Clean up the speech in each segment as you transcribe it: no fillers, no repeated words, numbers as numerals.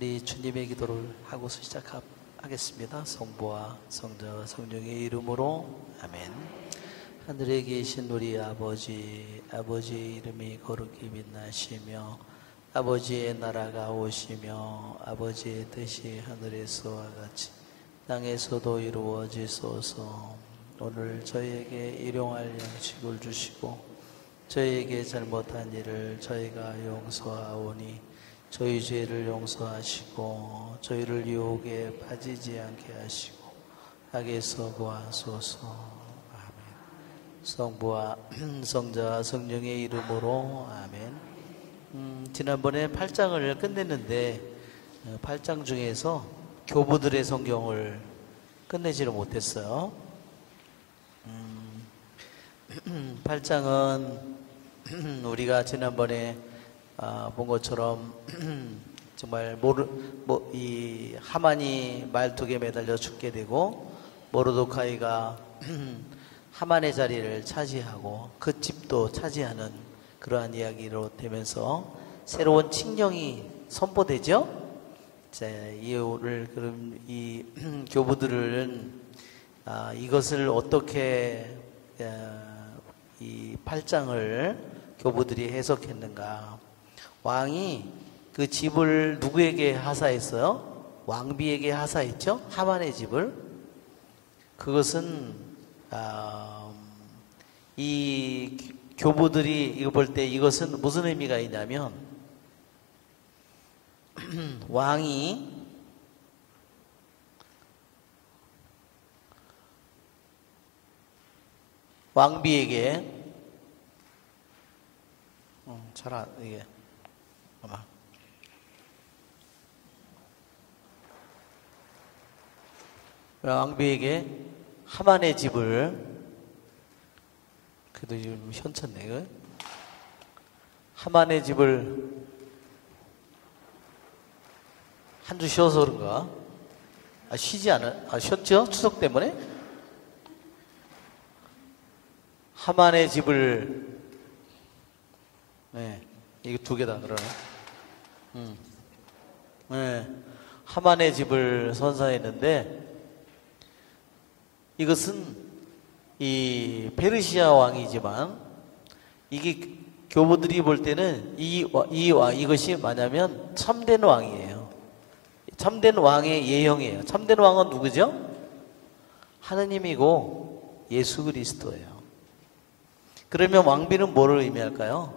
우리 주님의 기도를 하고서 시작하겠습니다. 성부와 성자와 성령의 이름으로 아멘. 하늘에 계신 우리 아버지, 아버지의 이름이 거룩히 빛나시며 아버지의 나라가 오시며 아버지의 뜻이 하늘에서와 같이 땅에서도 이루어지소서. 오늘 저희에게 일용할 양식을 주시고 저희에게 잘못한 일을 저희가 용서하오니 저희 죄를 용서하시고 저희를 유혹에 빠지지 않게 하시고 악에서 구하소서. 아멘. 성부와 성자와 성령의 이름으로 아멘. 지난번에 8장을 끝냈는데 8장 중에서 교부들의 성경을 끝내지를 못했어요. 8장은 우리가 지난번에 본 것처럼 정말 이 하만이 말뚝에 매달려 죽게 되고 모르드카이가 하만의 자리를 차지하고 그 집도 차지하는 그러한 이야기로 되면서 새로운 칙령이 선포되죠. 자, 이유를 그럼 이 교부들은 이것을 어떻게 이 8장을 교부들이 해석했는가? 왕이 그 집을 누구에게 하사했어요? 왕비에게 하사했죠? 하만의 집을. 그것은 이 교부들이 이거 볼 때 이것은 무슨 의미가 있냐면 왕이 왕비에게 이게 아마 왕비에게 하만의 집을 그래도 좀 현쳤네 이거 하만의 집을 한 주 쉬어서 그런가? 쉬지 않아? 쉬었죠? 추석 때문에? 하만의 집을 이거 두 개다 그러네. 하만의 집을 선사했는데 이것은 이 페르시아 왕이지만 이게 교부들이 볼 때는 이것이 뭐냐면 참된 왕이에요. 참된 왕의 예형이에요. 참된 왕은 누구죠? 하느님이고 예수 그리스도예요. 그러면 왕비는 뭐를 의미할까요?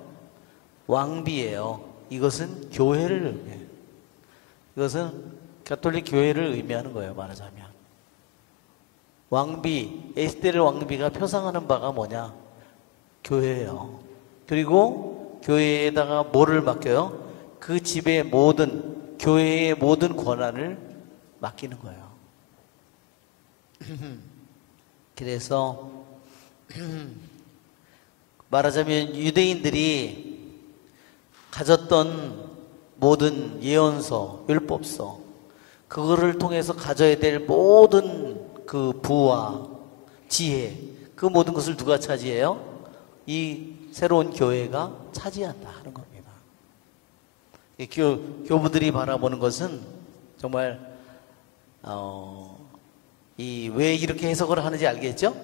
왕비예요. 이것은 교회를 의미해요. 이것은 가톨릭 교회를 의미하는 거예요. 말하자면 왕비, 에스테르 왕비가 표상하는 바가 뭐냐? 교회예요. 그리고 교회에다가 뭐를 맡겨요? 그 집의 교회의 모든 권한을 맡기는 거예요. 그래서 말하자면 유대인들이 가졌던 모든 예언서, 율법서 그거를 통해서 가져야 될 모든 그 부와 지혜 그 모든 것을 누가 차지해요? 이 새로운 교회가 차지한다 하는 겁니다. 교부들이 바라보는 것은 정말 왜 이렇게 해석을 하는지 알겠죠?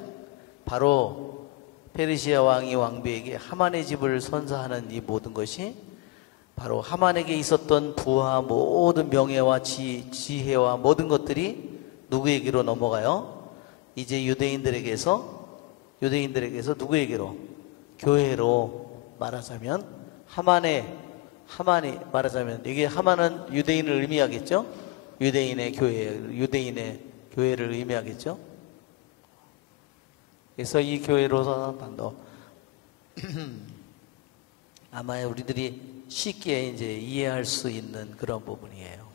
바로 페르시아 왕이 왕비에게 하만의 집을 선사하는 이 모든 것이 바로 하만에게 있었던 부와 모든 명예와 지혜와 모든 것들이 누구에게로 넘어가요? 이제 유대인들에게서 누구에게로? 교회로 말하자면 하만이 말하자면 이게 하만은 유대인을 의미하겠죠? 유대인의 교회를 의미하겠죠? 그래서 이 교회로서는 아마 우리들이 쉽게 이제 이해할 수 있는 그런 부분이에요.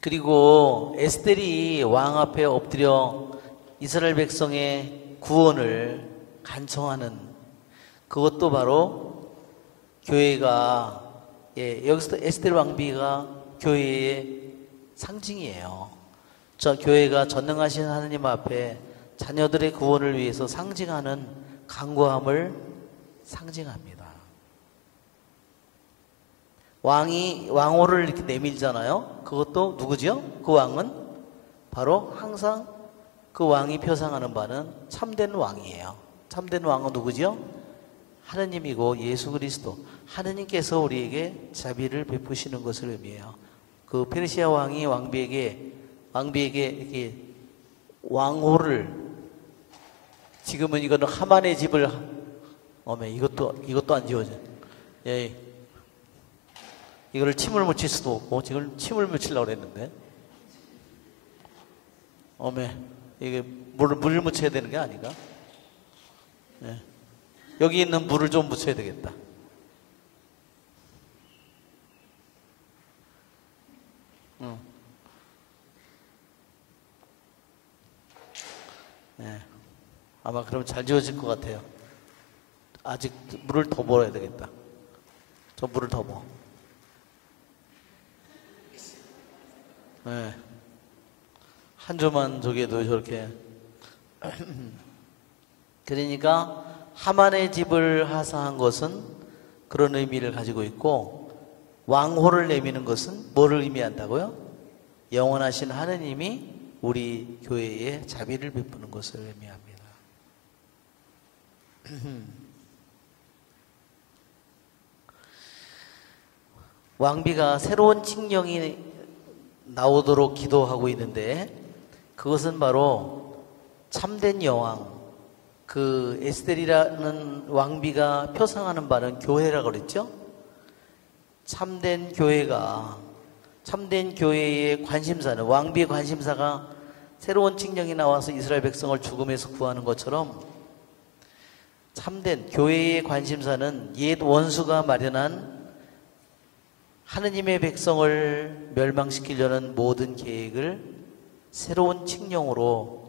그리고 에스텔이 왕 앞에 엎드려 이스라엘 백성의 구원을 간청하는 그것도 바로 교회가 여기서 에스텔 왕비가 교회의 상징이에요. 교회가 전능하신 하느님 앞에 자녀들의 구원을 위해서 상징하는 간구함을 상징합니다. 왕이 왕호를 이렇게 내밀잖아요. 그것도 누구죠? 그 왕은 바로 항상 그 왕이 표상하는 바는 참된 왕이에요. 참된 왕은 누구죠? 하느님이고 예수 그리스도. 하느님께서 우리에게 자비를 베푸시는 것을 의미해요. 그 페르시아 왕이 왕비에게 이렇게 왕호를, 지금은 이거는 하만의 집을, 이것도 안 지워져. 예. 이거를 침을 묻힐 수도 없고, 지금 침을 묻히려고 그랬는데. 이게 물을 묻혀야 되는 게 아닌가? 예. 여기 있는 물을 좀 묻혀야 되겠다. 예. 아마 그럼 잘 지워질 것 같아요. 아직 물을 더 부어야 되겠다. 저 물을 더 부어. 예. 한 주만 저기에도 저렇게. 그러니까 하만의 집을 하사한 것은 그런 의미를 가지고 있고, 왕호를 내미는 것은 뭐를 의미한다고요? 영원하신 하느님이 우리 교회에 자비를 베푸는 것을 의미합니다. 왕비가 새로운 칙령이 나오도록 기도하고 있는데, 그것은 바로 참된 여왕, 그 에스텔이라는 왕비가 표상하는 바는 교회라고 그랬죠? 참된 교회의 관심사는, 왕비의 관심사가 새로운 칙령이 나와서 이스라엘 백성을 죽음에서 구하는 것처럼, 참된 교회의 관심사는 옛 원수가 마련한 하느님의 백성을 멸망시키려는 모든 계획을 새로운 칙령으로,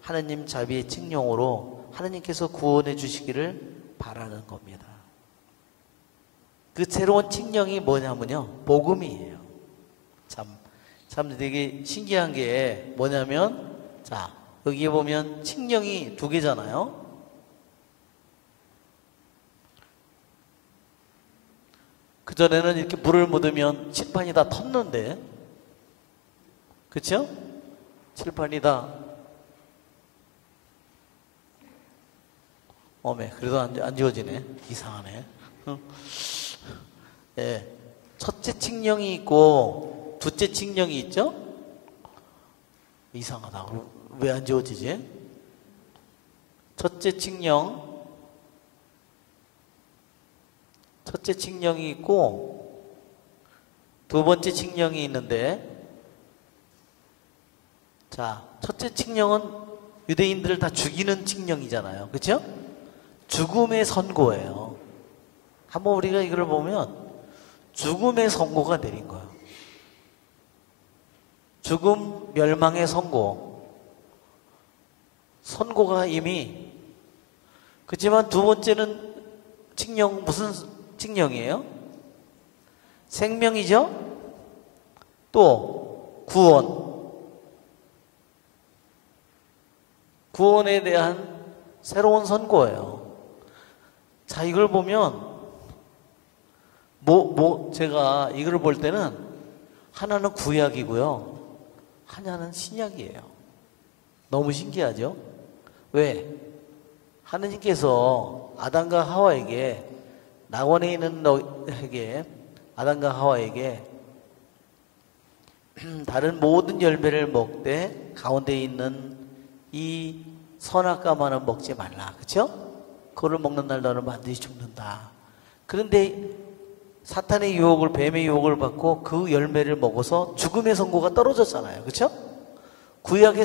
하느님 자비의 칙령으로 하느님께서 구원해 주시기를 바라는 겁니다. 그 새로운 칙령이 뭐냐면요, 복음이에요. 참 되게 신기한 게 뭐냐면, 자, 여기 보면 칙령이 두 개잖아요. 그전에는 이렇게 물을 묻으면 칠판이 다 텄는데, 그쵸? 칠판이 다, 그래도 안 지워지네. 이상하네. 예. 첫째 칙령이 있고, 둘째 칙령이 있죠? 이상하다. 왜 안 지워지지? 첫째 칙령이 있고, 두 번째 칙령이 있는데, 자, 첫째 칙령은 유대인들을 다 죽이는 칙령이잖아요. 그렇죠? 죽음의 선고예요. 한번 우리가 이걸 보면 죽음의 선고가 내린 거예요. 죽음, 멸망의 선고가 이미. 그렇지만 두 번째는 칙령, 무슨 칙령이에요? 생명이죠? 또 구원에 대한 새로운 선고예요. 자, 이걸 보면 제가 이걸 볼 때는 하나는 구약이고요, 하나는 신약이에요. 너무 신기하죠? 왜? 하느님께서 아담과 하와에게, 낙원에 있는 너에게, 아담과 하와에게 다른 모든 열매를 먹되 가운데 있는 이 선악과만은 먹지 말라. 그렇죠? 그거를 먹는 날 너는 반드시 죽는다. 그런데 사탄의 유혹을, 뱀의 유혹을 받고 그 열매를 먹어서 죽음의 선고가 떨어졌잖아요. 그렇죠? 구약은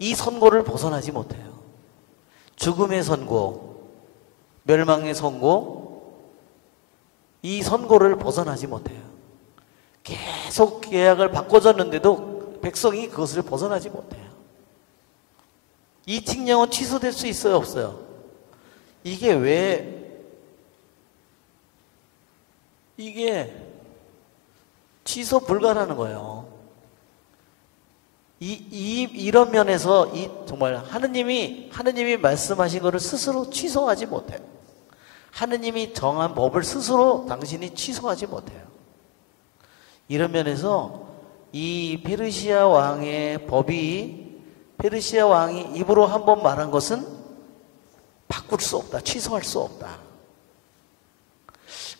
이 선고를 벗어나지 못해요. 죽음의 선고, 멸망의 선고, 이 선고를 벗어나지 못해요. 계속 계약을 바꿔줬는데도 백성이 그것을 벗어나지 못해요. 이 칙령은 취소될 수 있어요, 없어요? 이게 취소 불가라는 거예요. 이런 면에서 정말 하느님이 말씀하신 것을 스스로 취소하지 못해요. 하느님이 정한 법을 스스로 당신이 취소하지 못해요. 이런 면에서 이 페르시아 왕의 법이 페르시아 왕이 입으로 한번 말한 것은 바꿀 수 없다. 취소할 수 없다.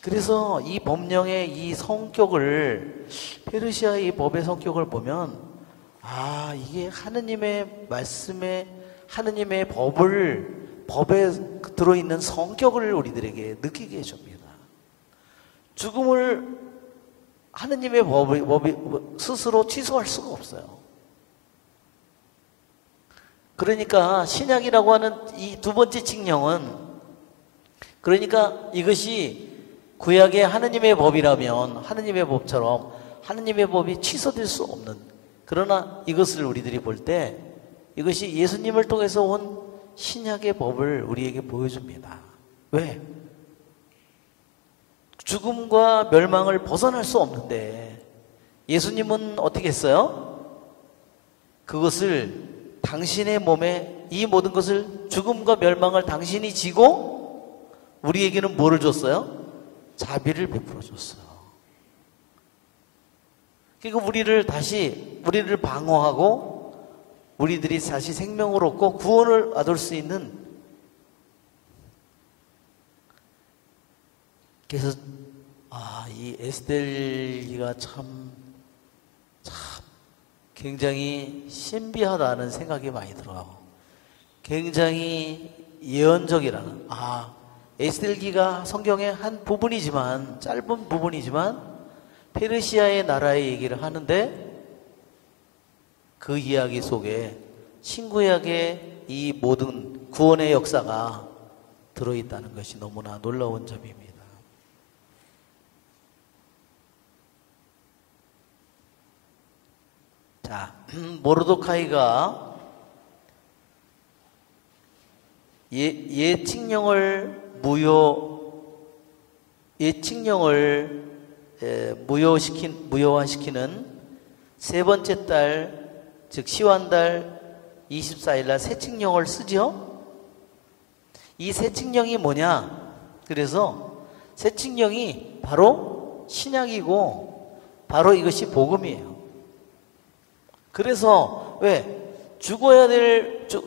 그래서 이 법령의 이 성격을 페르시아의 이 법의 성격을 보면 이게 하느님의 말씀에 하느님의 법에 들어있는 성격을 우리들에게 느끼게 해줍니다. 죽음을 하느님의 법이 스스로 취소할 수가 없어요. 그러니까 신약이라고 하는 이 두 번째 칙령은, 그러니까 이것이 구약의 하느님의 법이라면 하느님의 법처럼 하느님의 법이 취소될 수 없는, 그러나 이것을 우리들이 볼 때 이것이 예수님을 통해서 온 신약의 법을 우리에게 보여줍니다. 왜? 죽음과 멸망을 벗어날 수 없는데 예수님은 어떻게 했어요? 그것을 당신의 몸에 이 모든 것을 죽음과 멸망을 당신이 지고 우리에게는 뭐를 줬어요? 자비를 베풀어 줬어요. 그러니까 우리를 방어하고 우리들이 다시 생명을 얻고 구원을 얻을 수 있는, 그래서 이 에스겔기가 참 굉장히 신비하다는 생각이 많이 들어요. 굉장히 예언적이라는, 에스겔기가 성경의 한 부분이지만, 짧은 부분이지만 페르시아의 나라의 얘기를 하는데 그 이야기 속에 신구약의 이 모든 구원의 역사가 들어있다는 것이 너무나 놀라운 점입니다. 자, 모르도카이가 예칙령을 무효화시키는 세 번째 달, 즉 시완달 24일 날 새 칙령을 쓰죠. 이 새 칙령이 뭐냐? 그래서 새 칙령이 바로 신약이고 바로 이것이 복음이에요. 그래서 왜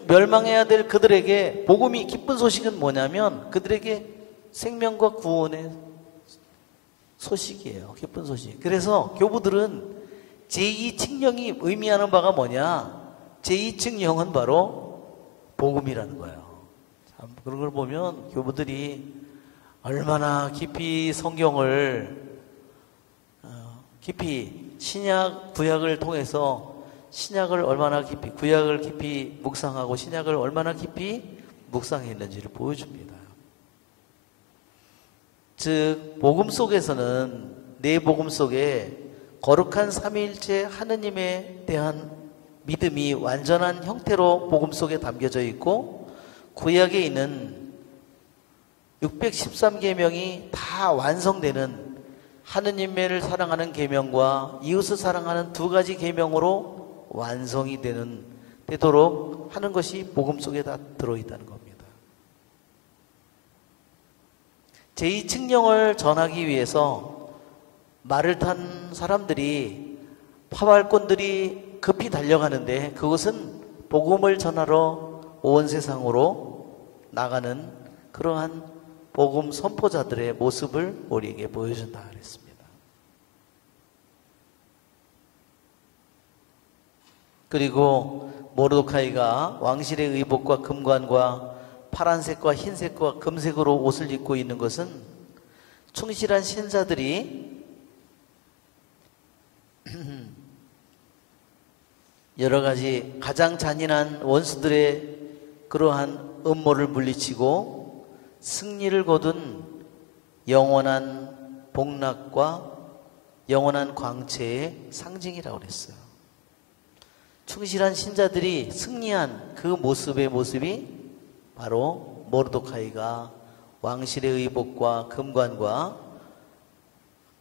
멸망해야 될 그들에게 복음이, 기쁜 소식은 뭐냐면 그들에게 생명과 구원의 소식이에요. 기쁜 소식. 그래서 교부들은 제2칙령이 의미하는 바가 뭐냐? 제2칙령은 바로 복음이라는 거예요. 참 그런 걸 보면 교부들이 얼마나 깊이 성경을 깊이 신약 구약을 통해서 신약을 얼마나 깊이, 구약을 깊이 묵상하고 신약을 얼마나 깊이 묵상했는지를 보여줍니다. 즉 복음 속에서는, 내 복음 속에 거룩한 삼위일체 하느님에 대한 믿음이 완전한 형태로 복음 속에 담겨져 있고, 구약에 있는 613계명이 다 완성되는, 하느님을 사랑하는 계명과 이웃을 사랑하는 두 가지 계명으로 완성이 되도록 하는 것이 복음 속에 다 들어있다는 겁니다. 제2칙령을 전하기 위해서 말을 탄 사람들이, 파발꾼들이 급히 달려가는데, 그것은 복음을 전하러 온 세상으로 나가는 그러한 복음 선포자들의 모습을 우리에게 보여준다 그랬습니다. 그리고 모르도카이가 왕실의 의복과 금관과 파란색과 흰색과 금색으로 옷을 입고 있는 것은 충실한 신자들이 여러 가지 가장 잔인한 원수들의 그러한 음모를 물리치고 승리를 거둔 영원한 복락과 영원한 광채의 상징이라고 그랬어요. 충실한 신자들이 승리한 그 모습이 바로 모르도카이가 왕실의 의복과 금관과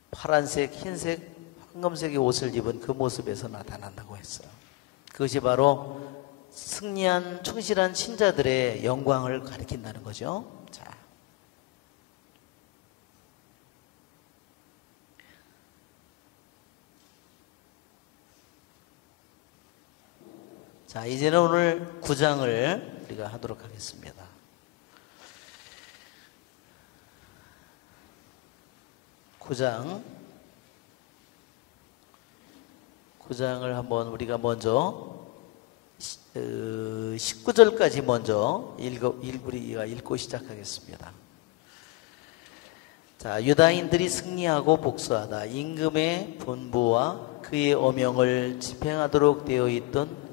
파란색, 흰색, 황금색의 옷을 입은 그 모습에서 나타난다고 했어요. 그것이 바로 승리한 충실한 신자들의 영광을 가리킨다는 거죠. 자, 자, 이제는 오늘 9장을 우리가 하도록 하겠습니다. 9장을 한번 우리가 먼저 19절까지 먼저 우리가 읽고 시작하겠습니다. 자, 유다인들이 승리하고 복수하다. 임금의 분부와 그의 어명을 집행하도록 되어 있던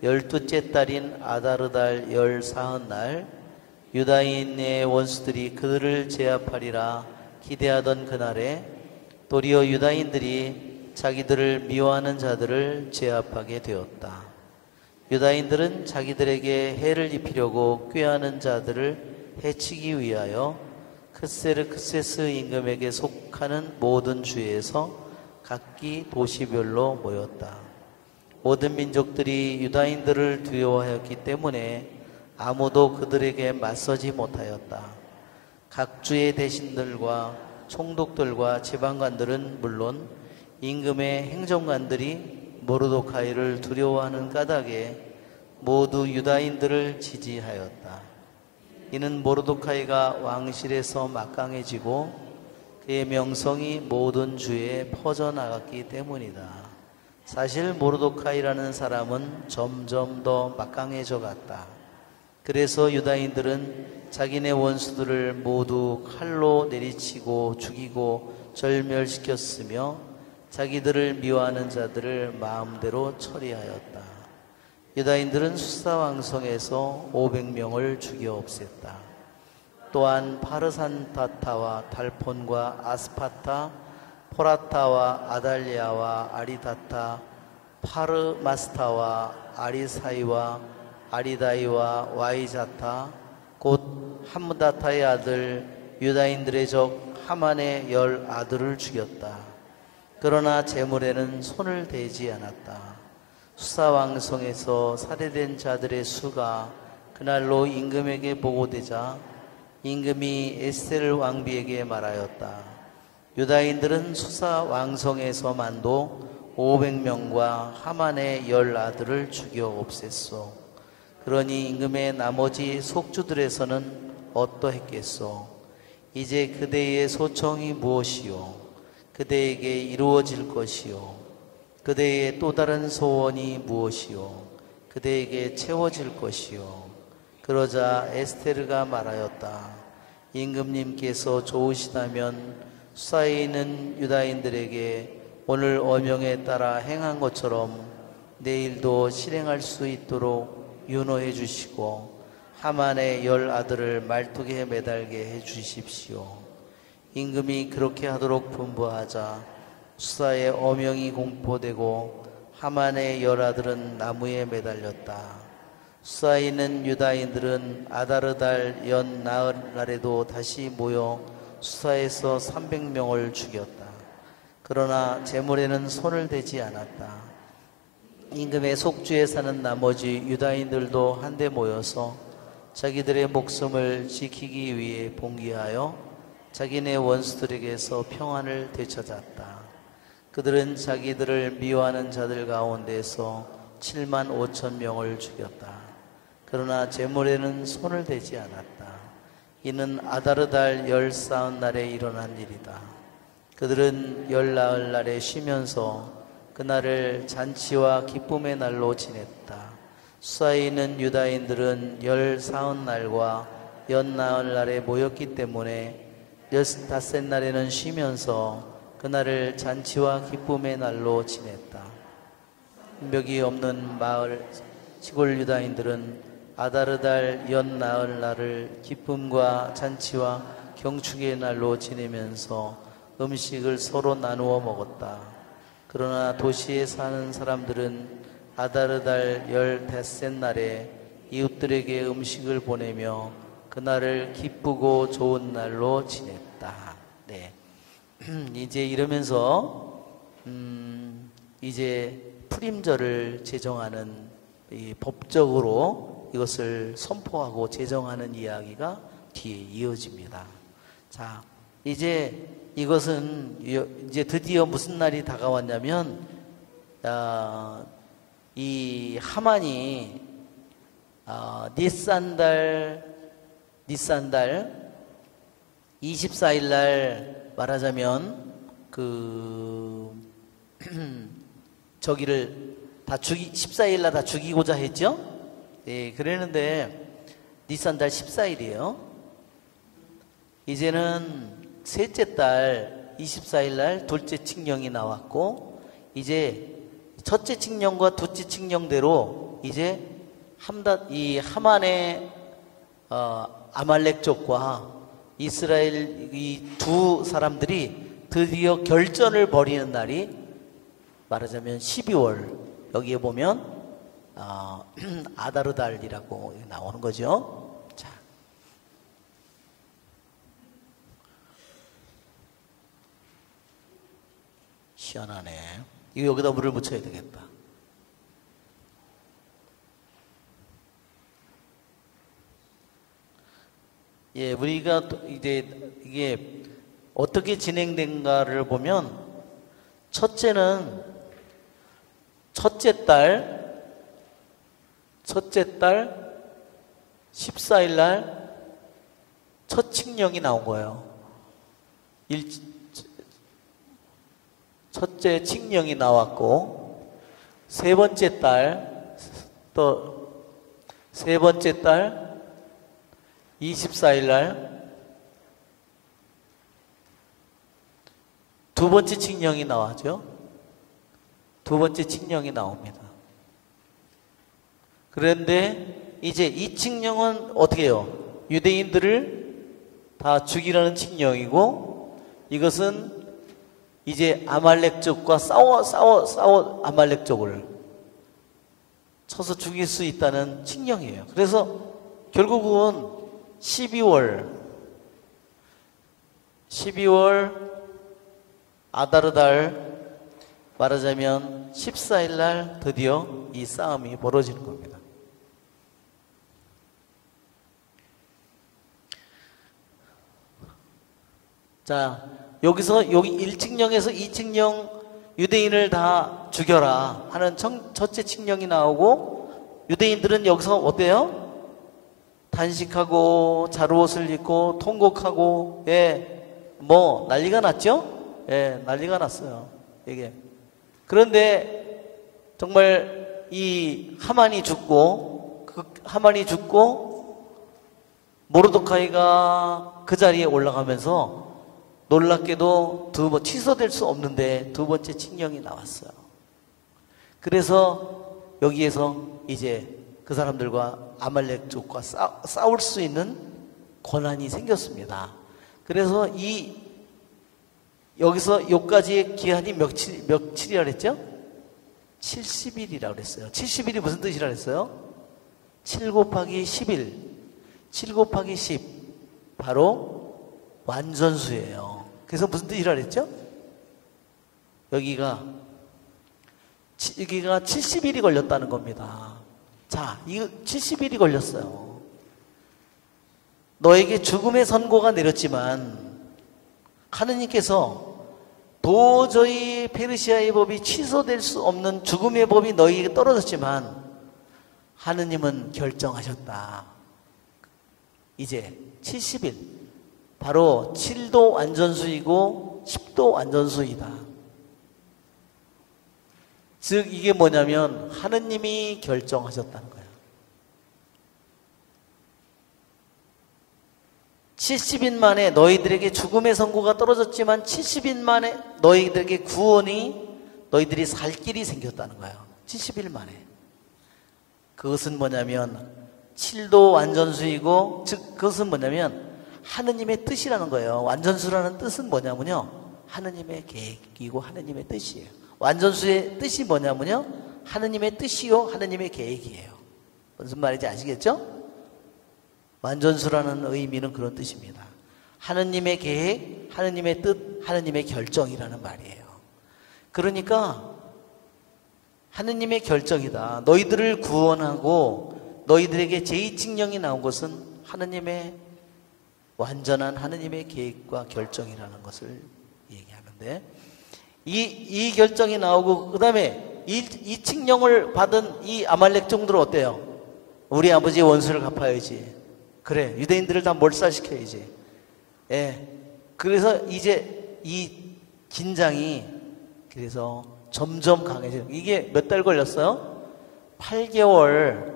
12째 달인 아다르달 14날 유다인의 원수들이 그들을 제압하리라 기대하던 그날에 도리어 유다인들이 자기들을 미워하는 자들을 제압하게 되었다. 유다인들은 자기들에게 해를 입히려고 꾀하는 자들을 해치기 위하여 크세르크세스 임금에게 속하는 모든 주에서 각기 도시별로 모였다. 모든 민족들이 유다인들을 두려워하였기 때문에 아무도 그들에게 맞서지 못하였다. 각 주의 대신들과 총독들과 지방관들은 물론 임금의 행정관들이 모르도카이를 두려워하는 까닭에 모두 유다인들을 지지하였다. 이는 모르도카이가 왕실에서 막강해지고 그의 명성이 모든 주에 퍼져나갔기 때문이다. 사실 모르도카이라는 사람은 점점 더 막강해져 갔다. 그래서 유다인들은 자기네 원수들을 모두 칼로 내리치고 죽이고 절멸시켰으며 자기들을 미워하는 자들을 마음대로 처리하였다. 유다인들은 수사왕성에서 500명을 죽여 없앴다. 또한 파르산타타와 달폰과 아스파타, 포라타와 아달리아와 아리다타, 파르마스타와 아리사이와 아리다이와 와이자타, 곧 함무다타의 아들 유다인들의 적 하만의 10 아들을 죽였다. 그러나 제물에는 손을 대지 않았다. 수사왕성에서 살해된 자들의 수가 그날로 임금에게 보고되자 임금이 에스테르 왕비에게 말하였다. 유다인들은 수사왕성에서만도 500명과 하만의 10 아들을 죽여 없앴소. 그러니 임금의 나머지 속주들에서는 어떠했겠소? 이제 그대의 소청이 무엇이요? 그대에게 이루어질 것이요? 그대의 또 다른 소원이 무엇이요? 그대에게 채워질 것이요? 그러자 에스테르가 말하였다. 임금님께서 좋으시다면 수사에 있는 유다인들에게 오늘 어명에 따라 행한 것처럼 내일도 실행할 수 있도록 윤호해 주시고 하만의 10 아들을 말뚝에 매달게 해 주십시오. 임금이 그렇게 하도록 분부하자 수사의 어명이 공포되고 하만의 10 아들은 나무에 매달렸다. 수사에 있는 유다인들은 아다르달 연 나흘 날에도 다시 모여 수사에서 300명을 죽였다. 그러나 제물에는 손을 대지 않았다. 임금의 속주에 사는 나머지 유다인들도 한데 모여서 자기들의 목숨을 지키기 위해 봉기하여 자기네 원수들에게서 평안을 되찾았다. 그들은 자기들을 미워하는 자들 가운데서 7만 5천 명을 죽였다. 그러나 제물에는 손을 대지 않았다. 이는 아다르달 14날에 일어난 일이다. 그들은 14날에 쉬면서 그날을 잔치와 기쁨의 날로 지냈다. 수사에 있는 유다인들은 14날과 연나흘날에 모였기 때문에 15날에는 쉬면서 그날을 잔치와 기쁨의 날로 지냈다. 벽이 없는 마을 시골 유다인들은 아다르달 연나흘날을 기쁨과 잔치와 경축의 날로 지내면서 음식을 서로 나누어 먹었다. 그러나 도시에 사는 사람들은 아다르달 15날에 이웃들에게 음식을 보내며 그날을 기쁘고 좋은 날로 지냈다. 네. 이제 이러면서 이제 풀임절을 제정하는 이 법적으로 이것을 선포하고 제정하는 이야기가 뒤에 이어집니다. 자, 이제 이것은 이제 드디어 무슨 날이 다가왔냐면 이 하만이 니산달 24일 날 말하자면 저기를 다 14일 날 다 죽이고자 했죠. 예, 그랬는데 니산달 14일이에요. 이제는 셋째 달 24일 날 둘째 칙령이 나왔고, 이제 첫째 칙령과 둘째 칙령대로 이제 이 하만의 아말렉 족과 이스라엘 이 두 사람들이 드디어 결전을 벌이는 날이 말하자면 12월, 여기에 보면 아다르달이라고 나오는 거죠. 자, 시원하네. 이거 여기다 물을 묻혀야 되겠다. 예, 우리가 이제 이게 어떻게 진행된가를 보면, 첫째는 첫째 달 14일 날 첫 칙령이 나온 거예요. 첫째 칙령이 나왔고, 세 번째 달 24일 날 두 번째 칙령이 나왔죠. 두 번째 칙령이 나옵니다. 그런데 이제 이 칙령은 어떻게 해요? 유대인들을 다 죽이라는 칙령이고, 이것은 이제 아말렉 족과 싸워 아말렉 족을 쳐서 죽일 수 있다는 칙령이에요. 그래서 결국은 12월 아다르달 말하자면 14일 날 드디어 이 싸움이 벌어지는 겁니다. 자, 여기서 여기 1칙령에서 2칙령 유대인을 다 죽여라 하는 첫째 칙령이 나오고, 유대인들은 여기서 어때요? 단식하고 자루옷을 입고 통곡하고, 예, 뭐 난리가 났죠? 예, 난리가 났어요. 이게. 그런데 정말 이 하만이 죽고 모르드카이가 그 자리에 올라가면서 놀랍게도 취소될 수 없는데 두 번째 칙령이 나왔어요. 그래서 여기에서 이제 그 사람들과 아말렉 족과 싸울 수 있는 권한이 생겼습니다. 그래서 여기서 여기까지의 기한이 며칠이라 그랬죠? 70일이라고 그랬어요. 70일이 무슨 뜻이라 그랬어요? 7 곱하기 11, 7 곱하기 10, 바로 완전수예요. 그래서 무슨 뜻이라 그랬죠? 여기가 70일이 걸렸다는 겁니다. 자, 이거 70일이 걸렸어요. 너에게 죽음의 선고가 내렸지만 하느님께서 도저히 페르시아의 법이 취소될 수 없는 죽음의 법이 너희에게 떨어졌지만 하느님은 결정하셨다. 이제 70일, 바로 7도 완전수이고 10도 완전수이다. 즉 이게 뭐냐면 하느님이 결정하셨다는 거예요. 70일 만에 너희들에게 죽음의 선고가 떨어졌지만 70일 만에 너희들에게 너희들이 살 길이 생겼다는 거예요. 70일 만에. 그것은 뭐냐면 7도 완전수이고, 즉 그것은 뭐냐면 하느님의 뜻이라는 거예요. 완전수라는 뜻은 뭐냐면요, 하느님의 계획이고 하느님의 뜻이에요. 완전수의 뜻이 뭐냐면요, 하느님의 뜻이요 하느님의 계획이에요. 무슨 말인지 아시겠죠? 완전수라는 의미는 그런 뜻입니다. 하느님의 계획, 하느님의 뜻, 하느님의 결정이라는 말이에요. 그러니까 하느님의 결정이다. 너희들을 구원하고 너희들에게 제2칙령이 나온 것은 하느님의 완전한 하느님의 계획과 결정이라는 것을 얘기하는데, 이 결정이 나오고 그 다음에 이 칙령을 받은 이 아말렉 종들은 어때요? 우리 아버지의 원수를 갚아야지. 그래, 유대인들을 다 몰살시켜야지. 예. 그래서 이제 이 긴장이 그래서 점점 강해져요. 이게 몇 달 걸렸어요? 8개월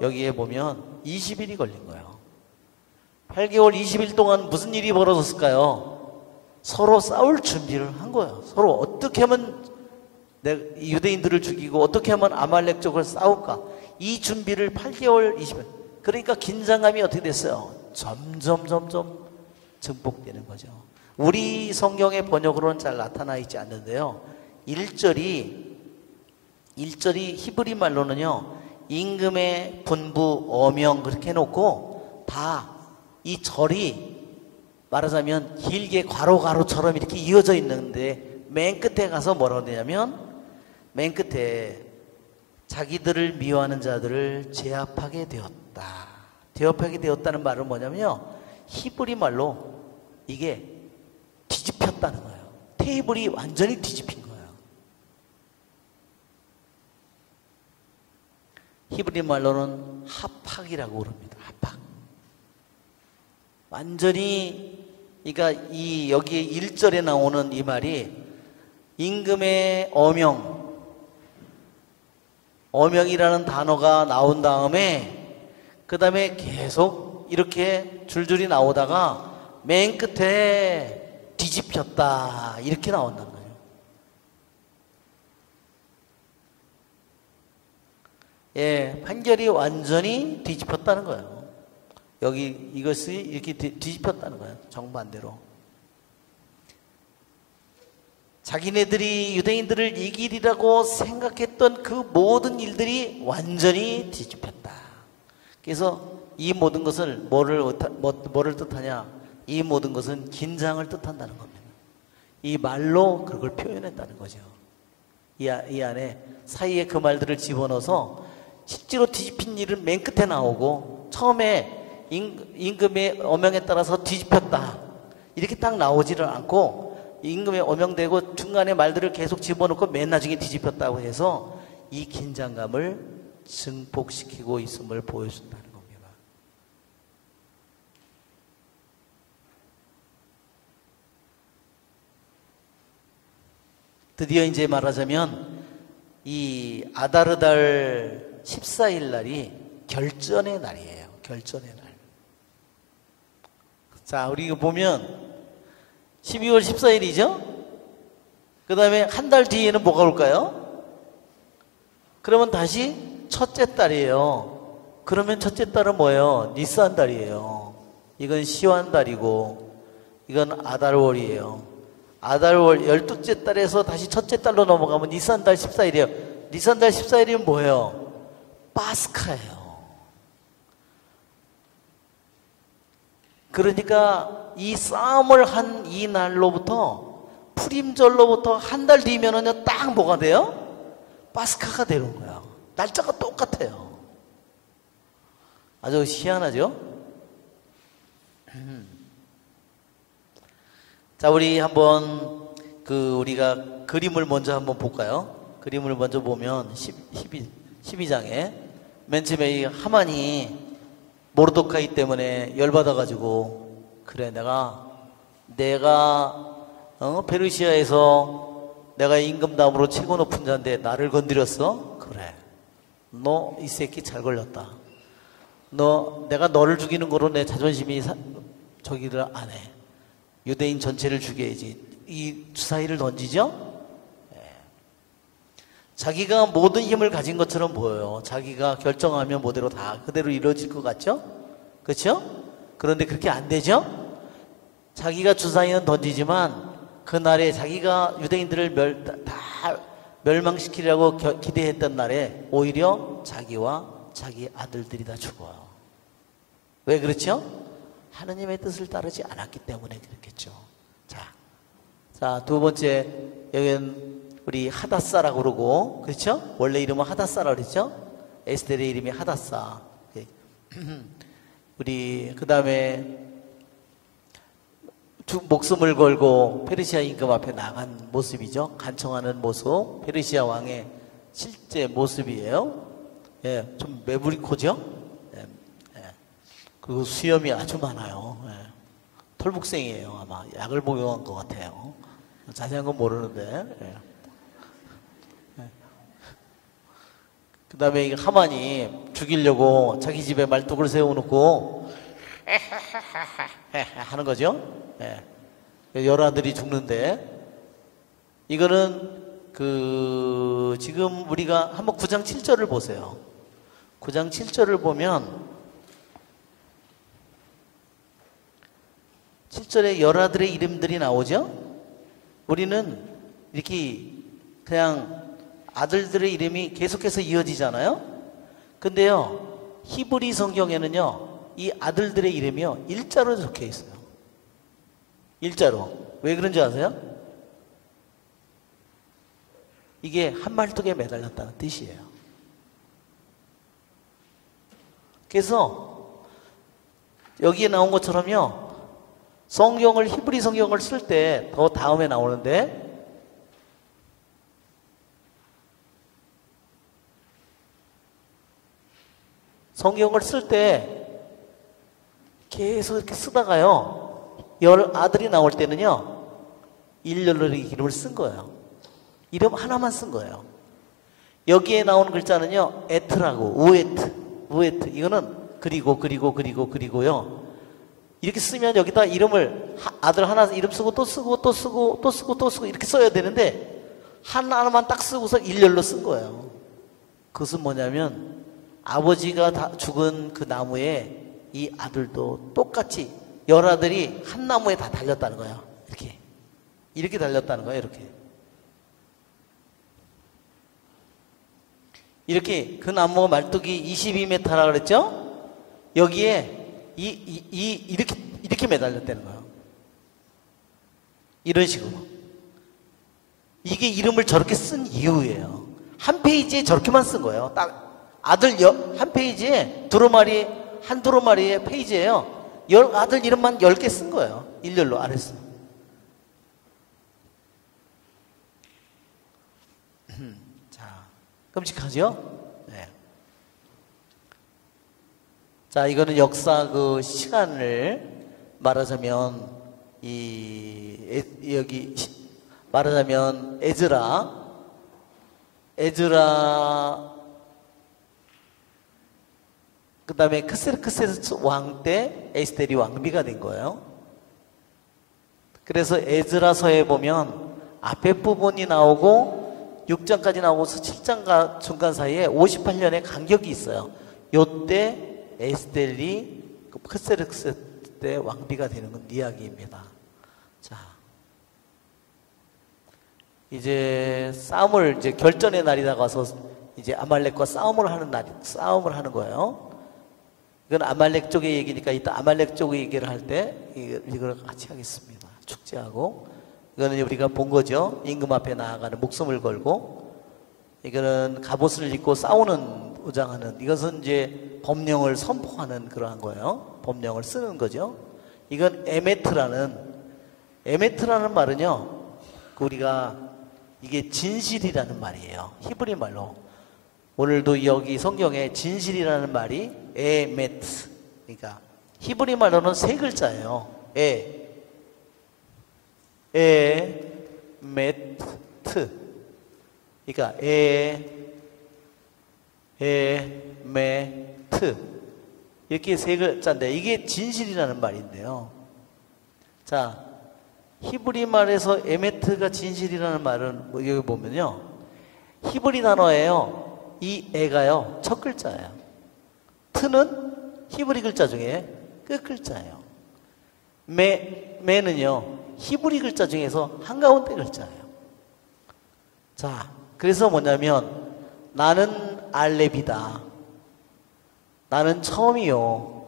여기에 보면 20일이 걸린 거예요. 8개월 20일 동안 무슨 일이 벌어졌을까요? 서로 싸울 준비를 한 거예요. 서로 어떻게 하면 유대인들을 죽이고 어떻게 하면 아말렉 쪽을 싸울까? 이 준비를 8개월 20일. 그러니까 긴장감이 어떻게 됐어요? 점점 증폭되는 거죠. 우리 성경의 번역으로는 잘 나타나 있지 않는데요. 1절이 히브리 말로는요, 임금의 분부, 어명 그렇게 해놓고 다 이 절이 말하자면 길게 괄호처럼 이렇게 이어져 있는데 맨 끝에 가서 뭐라고 되냐면 맨 끝에 자기들을 미워하는 자들을 제압하게 되었다. 제압하게 되었다는 말은 뭐냐면요, 히브리 말로 이게 뒤집혔다는 거예요. 테이블이 완전히 뒤집힌 거예요. 히브리 말로는 합학이라고 그럽니다. 합학. 완전히, 그러니까 여기에 1절에 나오는 이 말이 임금의 어명이라는 단어가 나온 다음에 그 다음에 계속 이렇게 줄줄이 나오다가 맨 끝에 뒤집혔다 이렇게 나온다는 거예요. 예, 판결이 완전히 뒤집혔다는 거예요. 여기 이것이 이렇게 뒤집혔다는 거예요. 정반대로. 자기네들이 유대인들을 이기리라고 생각했던 그 모든 일들이 완전히 뒤집혔다. 그래서 이 모든 것을 뭐를 뜻하냐? 이 모든 것은 긴장을 뜻한다는 겁니다. 이 말로 그걸 표현했다는 거죠. 이 안에 사이에 그 말들을 집어넣어서 실제로 뒤집힌 일은 맨 끝에 나오고 처음에 임금의 어명에 따라서 뒤집혔다 이렇게 딱 나오지를 않고 임금의 어명되고 중간에 말들을 계속 집어넣고 맨 나중에 뒤집혔다고 해서 이 긴장감을 증폭시키고 있음을 보여준다는 겁니다. 드디어 이제 말하자면 이 아다르달 14일 날이 결전의 날이에요. 결전의 날. 자, 우리 이거 보면 12월 14일이죠? 그 다음에 한 달 뒤에는 뭐가 올까요? 그러면 다시 첫째 달이에요. 그러면 첫째 달은 뭐예요? 니산 달이에요. 이건 시완 달이고 이건 아달월이에요. 아달월 12째 달에서 다시 첫째 달로 넘어가면 니산 달 14일이에요. 니산 달 14일이면 뭐예요? 파스카예요. 그러니까 이 싸움을 한 이 날로부터 푸림절로부터 한 달 뒤면은요 딱 뭐가 돼요? 파스카가 되는 거야. 날짜가 똑같아요. 아주 희한하죠? 자, 우리 한번 우리가 그림을 먼저 한번 볼까요? 그림을 먼저 보면 12장에 맨 처음에 이 하만이 모르도카이 때문에 열받아가지고 그래 내가 페르시아에서 내가 임금 다음으로 최고 높은 자인데 나를 건드렸어? 그래 너 이 새끼 잘 걸렸다. 내가 너를 죽이는 거로 내 자존심이 저기를 안 해. 유대인 전체를 죽여야지. 이 주사위를 던지죠? 자기가 모든 힘을 가진 것처럼 보여요. 자기가 결정하면 뭐대로 다 그대로 이루어질 것 같죠? 그렇죠? 그런데 그렇게 안 되죠? 자기가 주사위는 던지지만 그날에 자기가 유대인들을 다 멸망시키려고 기대했던 날에 오히려 자기와 자기 아들들이 다 죽어요. 왜 그렇죠? 하느님의 뜻을 따르지 않았기 때문에 그렇겠죠. 자, 두 번째 여기는 우리 하닷사라고 그러고, 그렇죠? 원래 이름은 하닷사라고 그랬죠? 에스텔의 이름이 하닷사. 우리, 그 다음에 목숨을 걸고 페르시아 임금 앞에 나간 모습이죠. 간청하는 모습, 페르시아 왕의 실제 모습이에요. 예, 좀 매부리코죠. 예, 예. 그리고 수염이 아주 많아요. 예. 털북생이에요. 아마 약을 복용한 것 같아요. 자세한 건 모르는데. 예. 예. 그 다음에 하만이 죽이려고 자기 집에 말뚝을 세워놓고 하는 거죠. 예. 여러 아들이 죽는데, 이거는 지금 우리가 한번 9장 7절을 보세요. 9장 7절을 보면 7절에 여러 아들의 이름들이 나오죠. 우리는 이렇게 그냥 아들들의 이름이 계속해서 이어지잖아요. 근데요, 히브리 성경에는요, 이 아들들의 이름이요, 일자로 적혀 있어요. 일자로. 왜 그런지 아세요? 이게 한 말뚝에 매달렸다는 뜻이에요. 그래서 여기에 나온 것처럼요, 성경을, 히브리 성경을 쓸 때 더 다음에 나오는데, 성경을 쓸 때 계속 이렇게 쓰다가요, 열 아들이 나올 때는요, 일렬로 이름을 쓴 거예요. 이름 하나만 쓴 거예요. 여기에 나오는 글자는요, 에트라고, 우에트. 이거는 그리고요. 이렇게 쓰면 여기다 이름을, 아들 하나 이름 쓰고 또 쓰고 이렇게 써야 되는데, 하나만 딱 쓰고서 일렬로 쓴 거예요. 그것은 뭐냐면, 아버지가 다 죽은 그 나무에 이 아들도 똑같이 열 아들이 한 나무에 다 달렸다는 거예요. 이렇게 달렸다는 거예요. 이렇게 그 나무가 말뚝이 22m라 그랬죠? 여기에 이렇게 매달렸다는 거예요. 이런 식으로. 이게 이름을 저렇게 쓴 이유예요. 한 페이지에 저렇게만 쓴 거예요. 딱 아들 한 페이지에 한 두루마리의 페이지예요. 아들 이름만 10개 쓴 거예요. 일렬로 아래서. 자, 끔찍하죠? 네. 자, 이거는 역사 시간을 말하자면, 여기 말하자면 에즈라 그 다음에 크세르크세스 왕 때 에스텔이 왕비가 된 거예요. 그래서 에즈라서에 보면 앞에 부분이 나오고 6장까지 나오고서 7장 중간 사이에 58년의 간격이 있어요. 요때 에스텔이 크세르크세스 때 왕비가 되는 건 이야기입니다. 자, 이제 이제 결전의 날이 다가와서 이제 아말렉과 싸움을 하는 거예요. 이건 아말렉 쪽의 얘기니까 이따 아말렉 쪽의 얘기를 할 때 이걸 같이 하겠습니다. 축제하고. 이거는 우리가 본 거죠. 임금 앞에 나아가는, 목숨을 걸고, 이거는 갑옷을 입고 싸우는, 무장하는, 이것은 이제 법령을 선포하는 그러한 거예요. 법령을 쓰는 거죠. 이건 에메트라는 말은요, 우리가 이게 진실이라는 말이에요. 히브리 말로. 오늘도 여기 성경에 진실이라는 말이 에메트. 그러니까 히브리 말로는 세 글자예요. 에메트. 그러니까 에메트. 이렇게 세 글자인데 이게 진실이라는 말인데요. 자, 히브리 말에서 에메트가 진실이라는 말은 여기 보면요, 히브리 단어예요. 이 에가요, 첫 글자예요. 트는 히브리 글자 중에 끝 글자예요. 메는요, 히브리 글자 중에서 한가운데 글자예요. 자, 그래서 뭐냐면 나는 알렙이다. 나는 처음이요.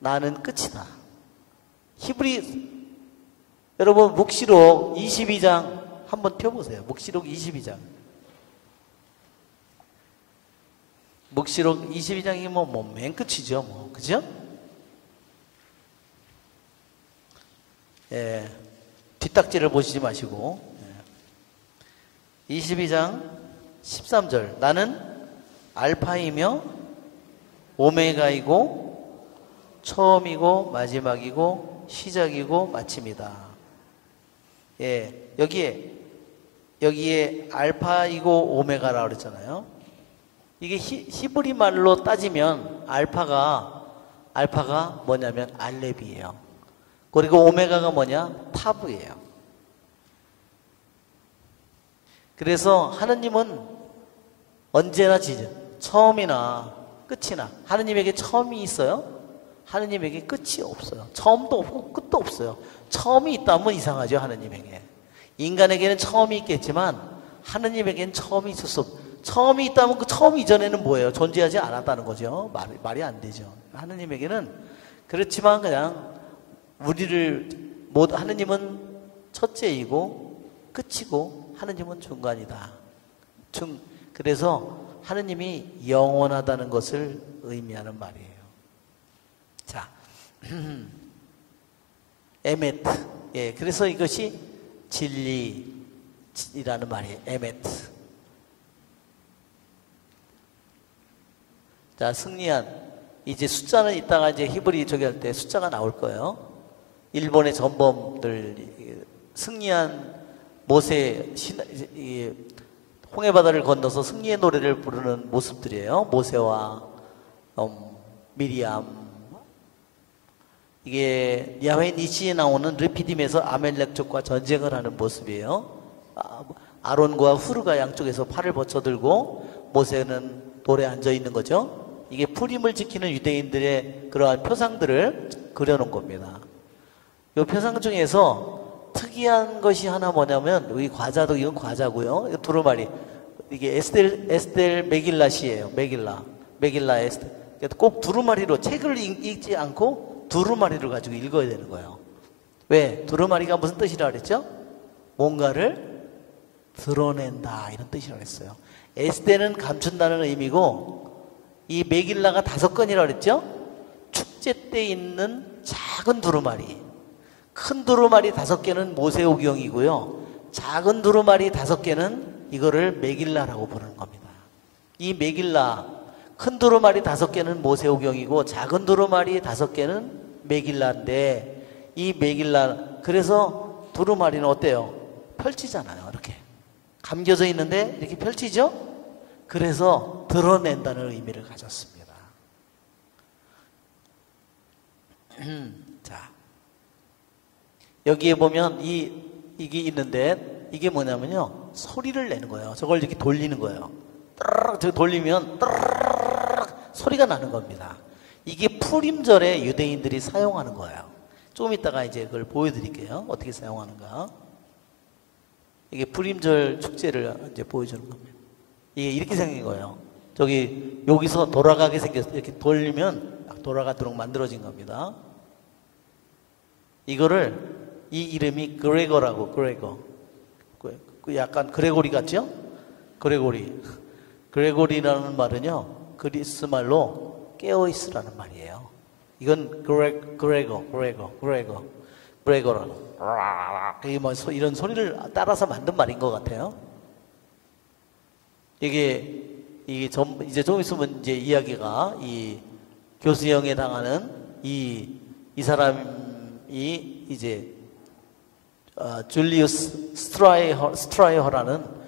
나는 끝이다. 히브리, 여러분 묵시록 22장 한번 펴보세요. 묵시록 22장. 묵시록 22장이 맨 끝이죠. 그죠? 예, 뒷딱지를 보시지 마시고. 22장 13절. 나는 알파이며 오메가이고 처음이고 마지막이고 시작이고 마침이다. 예, 여기에 알파이고 오메가라고 그랬잖아요. 이게 히브리 말로 따지면 알파가 뭐냐면 알렙이에요. 그리고 오메가가 뭐냐? 타브예요. 그래서 하느님은 언제나 처음이나 끝이나, 하느님에게 처음이 있어요? 하느님에게 끝이 없어요. 처음도 없고 끝도 없어요. 처음이 있다면 이상하죠, 하느님에게. 인간에게는 처음이 있겠지만 하느님에게는 처음이 있을 수 없어요. 처음이 있다면 그 처음 이전에는 뭐예요? 존재하지 않았다는 거죠. 말이 안 되죠. 하느님에게는. 그렇지만 그냥 하느님은 첫째이고 끝이고 하느님은 중간이다. 그래서 하느님이 영원하다는 것을 의미하는 말이에요. 자, 에메트. 예, 그래서 이것이 진리라는 말이에요. 에메트. 자, 승리한. 이제 숫자는 이따가 이제 히브리 저기 할 때 숫자가 나올 거예요. 일본의 전범들, 승리한 모세, 홍해바다를 건너서 승리의 노래를 부르는 모습들이에요. 모세와 미리암. 이게 야훼 니시에 나오는 르피딤에서 아멜렉족과 전쟁을 하는 모습이에요. 아론과 후르가 양쪽에서 팔을 받쳐들고 모세는 돌에 앉아 있는 거죠. 이게 푸림을 지키는 유대인들의 그러한 표상들을 그려놓은 겁니다. 이 표상 중에서 특이한 것이 하나 뭐냐면, 여기 과자도, 이건 과자고요. 이거 두루마리. 이게 에스델 메길라시예요. 메길라 에스델. 꼭 두루마리로, 책을 읽지 않고 두루마리를 가지고 읽어야 되는 거예요. 왜? 두루마리가 무슨 뜻이라 그랬죠? 뭔가를 드러낸다, 이런 뜻이라고 했어요. 에스델은 감춘다는 의미고, 이 메길라가 5건이라고 그랬죠? 축제 때 있는 작은 두루마리. 큰 두루마리 5개는 모세오경이고요. 작은 두루마리 5개는 이거를 메길라라고 부르는 겁니다. 이 메길라, 큰 두루마리 5개는 모세오경이고 작은 두루마리 5개는 메길라인데, 이 메길라, 그래서 두루마리는 어때요? 펼치잖아요. 이렇게 감겨져 있는데 이렇게 펼치죠? 그래서 드러낸다는 의미를 가졌습니다. 자, 여기에 보면 이게 있는데, 이게 뭐냐면요, 소리를 내는 거예요. 저걸 이렇게 돌리는 거예요. 저거 돌리면 소리가 나는 겁니다. 이게 푸림절에 유대인들이 사용하는 거예요. 조금 이따가 이제 그걸 보여드릴게요. 어떻게 사용하는가. 이게 푸림절 축제를 이제 보여주는 겁니다. 이게 이렇게 생긴 거예요. 여기서 돌아가게 생겼어요. 이렇게 돌리면 돌아가도록 만들어진 겁니다. 이 이름이 그레거라고, 그레거. 약간 그레고리 같죠? 그레고리라는 말은요, 그리스 말로 깨어있으라는 말이에요. 이건 그레거라고. 이게 뭐 이런 소리를 따라서 만든 말인 것 같아요. 이게 이제 좀 있으면 이제 이야기가, 이 교수형에 당하는 이 사람이 이제 줄리우스 스트라이허라는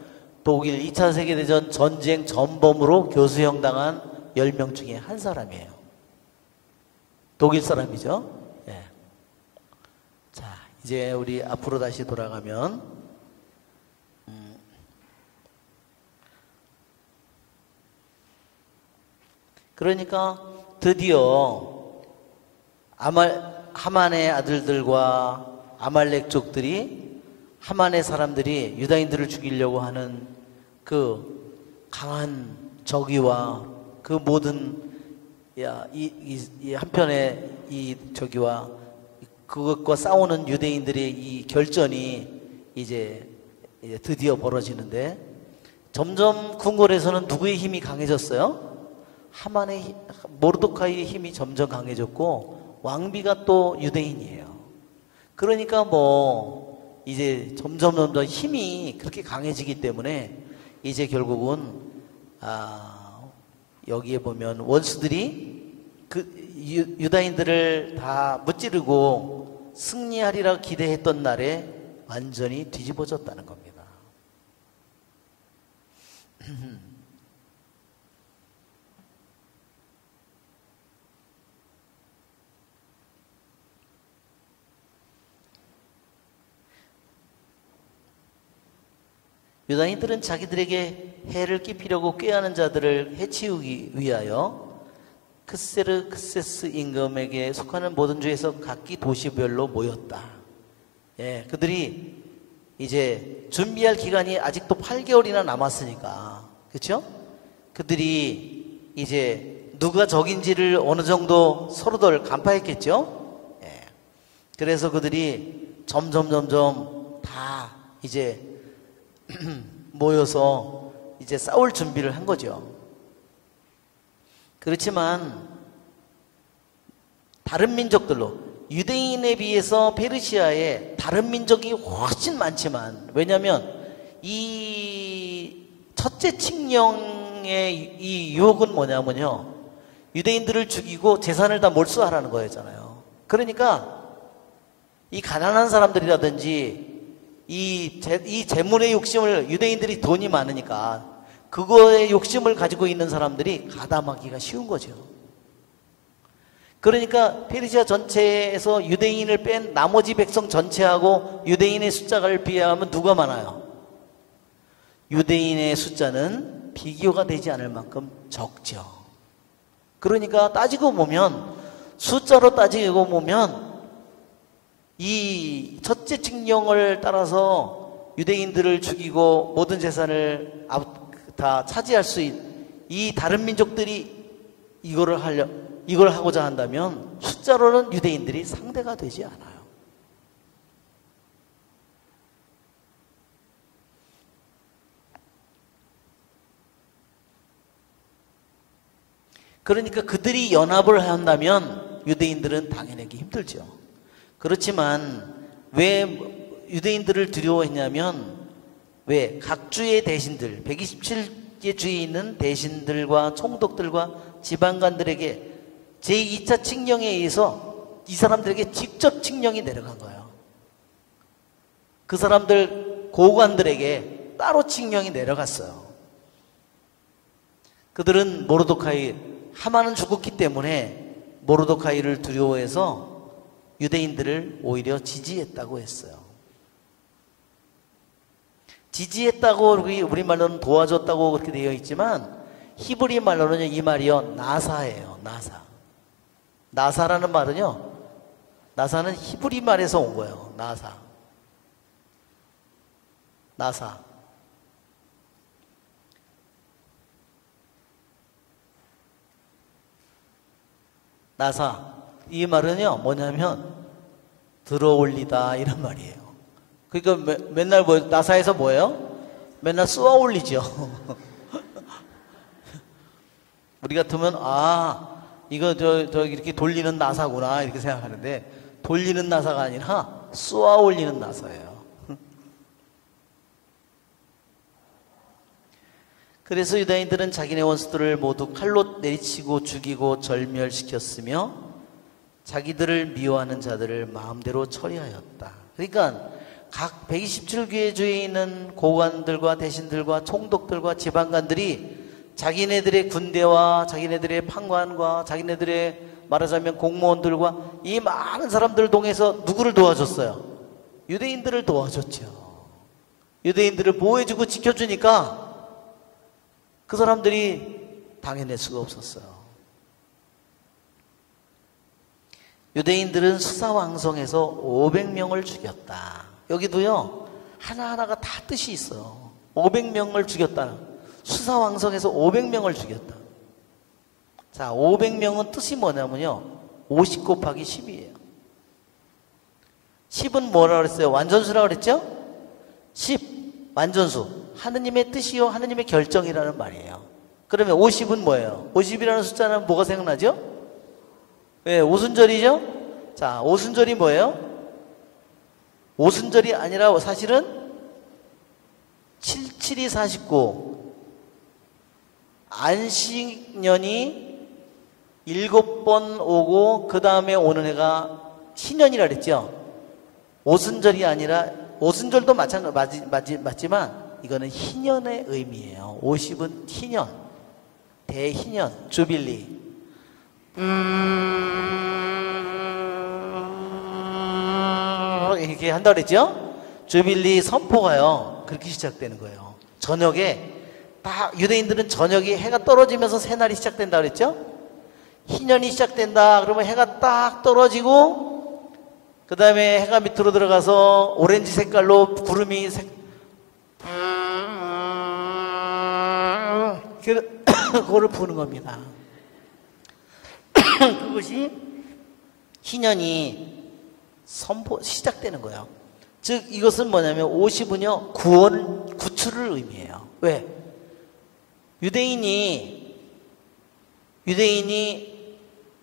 독일 2차 세계대전 전쟁 전범으로 교수형 당한 10명 중에 한 사람이에요. 독일 사람이죠. 예. 자, 이제 우리 앞으로 다시 돌아가면, 그러니까 드디어 하만의 아들들과 아말렉족들이, 하만의 사람들이 유다인들을 죽이려고 하는 그 강한 적이와 그 모든 이 한편의 이 적이와 그것과 싸우는 유대인들의 이 결전이 이제 드디어 벌어지는데, 점점 궁궐에서는 누구의 힘이 강해졌어요? 모르드카이의 힘이 점점 강해졌고, 왕비가 또 유대인이에요. 그러니까 뭐 이제 점점 힘이 그렇게 강해지기 때문에 이제 결국은 여기에 보면 원수들이 그 유다인들을 다 무찌르고 승리하리라 기대했던 날에 완전히 뒤집어졌다는 겁니다. 유다인들은 자기들에게 해를 끼치려고 꾀하는 자들을 해치우기 위하여 크세스 임금에게 속하는 모든 주에서 각기 도시별로 모였다. 예, 그들이 이제 준비할 기간이 아직도 8개월이나 남았으니까, 그렇죠? 그들이 이제 누가 적인지를 어느 정도 서로들 간파했겠죠? 예. 그래서 그들이 점점 다 이제 모여서 이제 싸울 준비를 한 거죠. 그렇지만 다른 민족들로, 유대인에 비해서 페르시아에 다른 민족이 훨씬 많지만, 왜냐하면 이 첫째 칙령의 이 유혹은 뭐냐면요, 유대인들을 죽이고 재산을 다 몰수하라는 거였잖아요. 그러니까 이 가난한 사람들이라든지 이 재물의 욕심을, 유대인들이 돈이 많으니까 그거의 욕심을 가지고 있는 사람들이 가담하기가 쉬운 거죠. 그러니까 페르시아 전체에서 유대인을 뺀 나머지 백성 전체하고 유대인의 숫자를 비하면 누가 많아요? 유대인의 숫자는 비교가 되지 않을 만큼 적죠. 그러니까 따지고 보면, 숫자로 따지고 보면 이 첫째 칙령을 따라서 유대인들을 죽이고 모든 재산을 다 차지할 수 있는 이 다른 민족들이 이걸 하고자 한다면 숫자로는 유대인들이 상대가 되지 않아요. 그러니까 그들이 연합을 한다면 유대인들은 당해내기 힘들죠. 그렇지만 왜 유대인들을 두려워했냐면, 왜 각 주의 대신들, 127개 주에 있는 대신들과 총독들과 지방관들에게 제2차 칙령에 의해서 이 사람들에게 직접 칙령이 내려간 거예요. 그 사람들 고관들에게 따로 칙령이 내려갔어요. 그들은 하만은 죽었기 때문에 모르도카이를 두려워해서 유대인들을 오히려 지지했다고 했어요. 지지했다고 우리말로는 도와줬다고 그렇게 되어 있지만, 히브리 말로는 이 말이요, 나사예요. 나사라는 말은요, 나사는 히브리 말에서 온 거예요. 나사. 이 말은요, 뭐냐면 들어올리다, 이런 말이에요. 그러니까 맨날 나사에서 뭐예요? 맨날 쏘아 올리죠. 우리 같으면 이거 저 이렇게 돌리는 나사구나 이렇게 생각하는데, 돌리는 나사가 아니라 쏘아 올리는 나사예요. 그래서 유다인들은 자기네 원수들을 모두 칼로 내리치고 죽이고 절멸시켰으며 자기들을 미워하는 자들을 마음대로 처리하였다. 그러니까 각 127교회 주에 있는 고관들과 대신들과 총독들과 지방관들이 자기네들의 군대와 자기네들의 판관과 자기네들의 말하자면 공무원들과 이 많은 사람들을 통해서 누구를 도와줬어요? 유대인들을 도와줬죠. 유대인들을 보호해주고 지켜주니까 그 사람들이 당해낼 수가 없었어요. 유대인들은 수사왕성에서 500명을 죽였다. 여기도요, 하나하나가 다 뜻이 있어요. 500명을 죽였다. 수사왕성에서 500명을 죽였다. 자, 500명은 뜻이 뭐냐면요, 50 곱하기 10이에요. 10은 뭐라 그랬어요? 완전수라고 그랬죠? 10, 완전수. 하느님의 뜻이요, 하느님의 결정이라는 말이에요. 그러면 50은 뭐예요? 50이라는 숫자는 뭐가 생각나죠? 왜? 오순절이죠? 자, 오순절이 뭐예요? 오순절이 아니라 사실은 77이 49, 안식년이 7번 오고 그 다음에 오는 해가 신년이라 그랬죠. 오순절이 아니라, 오순절도 맞지만 이거는 희년의 의미예요. 50은 희년, 대희년, 주빌리. 이렇게 한다고 그랬죠. 주빌리 선포가요 그렇게 시작되는 거예요. 저녁에 딱 유대인들은 저녁에 해가 떨어지면서 새날이 시작된다 그랬죠. 희년이 시작된다 그러면 해가 딱 떨어지고 그 다음에 해가 밑으로 들어가서 오렌지 색깔로 구름이 그거를 부는 겁니다. 그것이 희년이 시작되는 거예요. 즉 이것은 뭐냐면 50은요 구출을 의미해요. 왜? 유대인이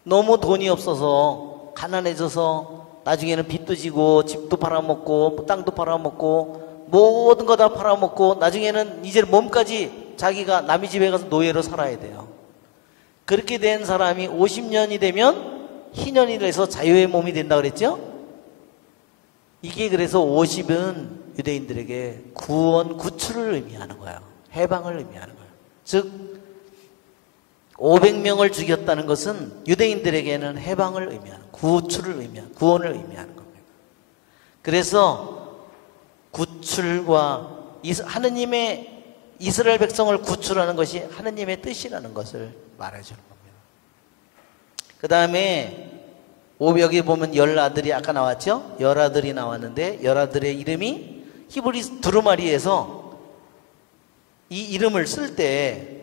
너무 돈이 없어서 가난해져서 나중에는 빚도 지고 집도 팔아먹고 땅도 팔아먹고 모든 거 다 팔아먹고 나중에는 이제 몸까지 자기가 남의 집에 가서 노예로 살아야 돼요. 그렇게 된 사람이 50년이 되면 희년이 돼서 자유의 몸이 된다 그랬죠? 이게 그래서 50은 유대인들에게 구원, 구출을 의미하는 거예요. 해방을 의미하는 거예요. 즉 500명을 죽였다는 것은 유대인들에게는 해방을 의미하는, 구출을 의미하는, 구원을 의미하는 겁니다. 그래서 구출과 하느님의 이스라엘 백성을 구출하는 것이 하느님의 뜻이라는 것을 말해주는 겁니다. 그 다음에 여기 보면 열 아들이 아까 나왔죠? 열 아들이 나왔는데 열 아들의 이름이 히브리 두루마리에서 이 이름을 쓸 때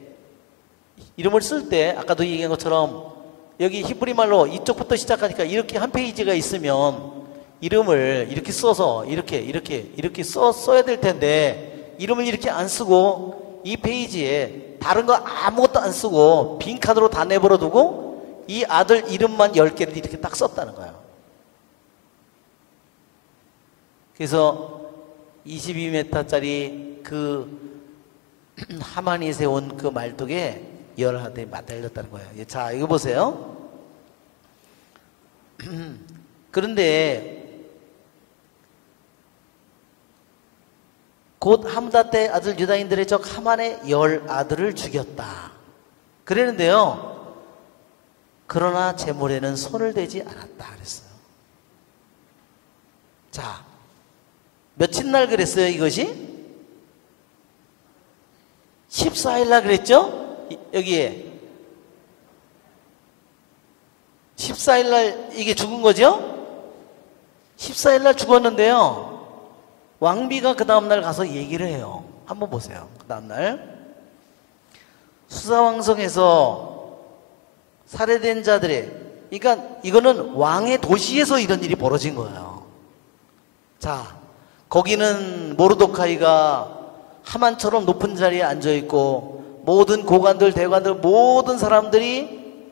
아까도 얘기한 것처럼 여기 히브리 말로 이쪽부터 시작하니까 이렇게 한 페이지가 있으면 이름을 이렇게 써서 이렇게 써야 될 텐데 이름을 이렇게 안 쓰고 이 페이지에 다른 거 아무것도 안 쓰고 빈 칸으로 다 내버려 두고 이 아들 이름만 10개를 이렇게 딱 썼다는 거예요. 그래서 22m짜리 그 하만이 세운 그 말뚝에 열 아들이 맞달렸다는 거예요. 자, 이거 보세요. 그런데 곧 함다 때 아들 유다인들의 적 하만의 열 아들을 죽였다. 그랬는데요. 그러나 제물에는 손을 대지 않았다 그랬어요. 자, 며칠 날 그랬어요 이것이? 14일 날 그랬죠? 여기에 14일 날 이게 죽은 거죠? 14일 날 죽었는데요. 왕비가 그 다음날 가서 얘기를 해요. 한번 보세요. 그 다음날 수사왕성에서 살해된 자들의, 그러니까 이거는 왕의 도시에서 이런 일이 벌어진 거예요. 자, 거기는 모르도카이가 하만처럼 높은 자리에 앉아있고 모든 고관들, 대관들, 모든 사람들이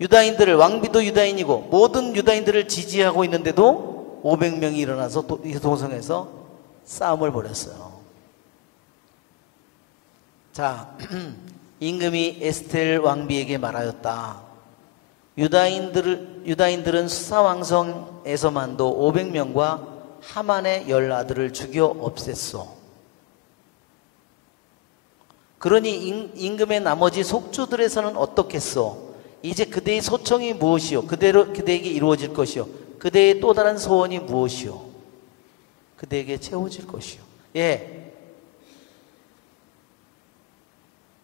유다인들을, 왕비도 유다인이고 모든 유다인들을 지지하고 있는데도 500명이 일어나서 이 도성에서 싸움을 벌였어요. 자, 임금이 에스텔 왕비에게 말하였다. 유다인들은 수사왕성에서만도 500명과 하만의 열 아들을 죽여 없앴소. 그러니 임금의 나머지 속주들에서는 어떻겠소? 이제 그대의 소청이 무엇이요? 그대에게 이루어질 것이요? 그대의 또 다른 소원이 무엇이요? 그대에게 채워질 것이요. 예.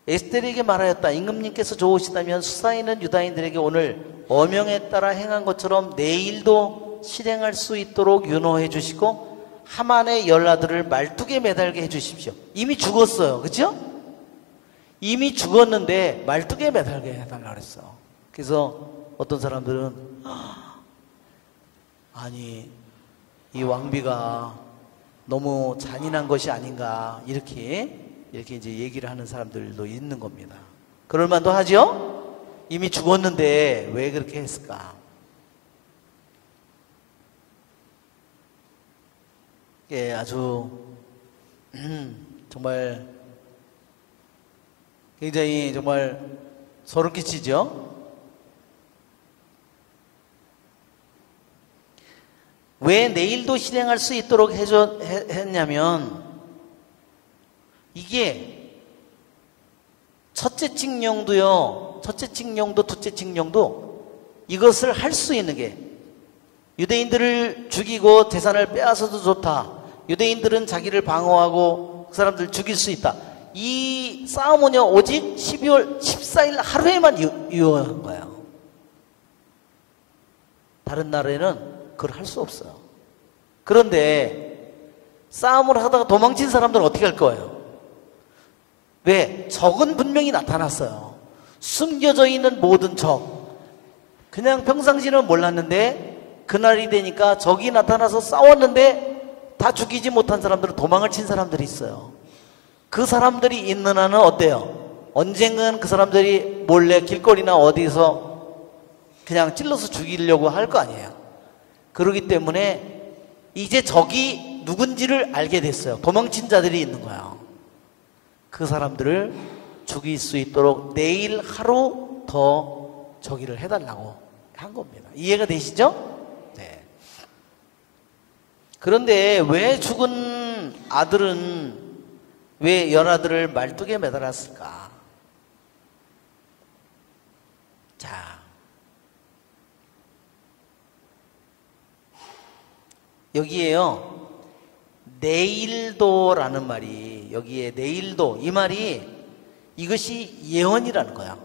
에스텔에게 말하였다. 임금님께서 좋으시다면 수사에는 유다인들에게 오늘 어명에 따라 행한 것처럼 내일도 실행할 수 있도록 윤호해 주시고 하만의 열 아들을 말뚝에 매달게 해 주십시오. 이미 죽었어요. 그렇죠? 이미 죽었는데 말뚝에 매달게 해달라고 그랬어. 그래서 어떤 사람들은 아니 이 왕비가 너무 잔인한 것이 아닌가 이렇게 이제 얘기를 하는 사람들도 있는 겁니다. 그럴 만도 하죠? 이미 죽었는데 왜 그렇게 했을까? 예, 아주 정말 굉장히 정말 소름 끼치죠? 왜 내일도 실행할 수 있도록 했냐면 이게 첫째 칙령도요, 첫째 칙령도, 둘째 칙령도 이것을 할 수 있는 게 유대인들을 죽이고 재산을 빼앗아도 좋다. 유대인들은 자기를 방어하고 그 사람들 죽일 수 있다. 이 싸움은요, 오직 12월 14일 하루에만 유효한 거예요. 다른 나라에는 그걸 할 수 없어요. 그런데 싸움을 하다가 도망친 사람들은 어떻게 할 거예요? 왜? 적은 분명히 나타났어요. 숨겨져 있는 모든 적. 그냥 평상시는 몰랐는데 그날이 되니까 적이 나타나서 싸웠는데 다 죽이지 못한 사람들은 도망을 친 사람들이 있어요. 그 사람들이 있는 한은 어때요? 언젠간 그 사람들이 몰래 길거리나 어디서 그냥 찔러서 죽이려고 할 거 아니에요. 그렇기 때문에 이제 적이 누군지를 알게 됐어요. 도망친 자들이 있는 거예요. 그 사람들을 죽일 수 있도록 내일 하루 더 저기를 해달라고 한 겁니다. 이해가 되시죠? 네. 그런데 왜 죽은 아들은 왜 연아들을 말뚝에 매달았을까? 자, 여기에요. 내일도라는 말이, 여기에 내일도, 이 말이 이것이 예언이라는 거야.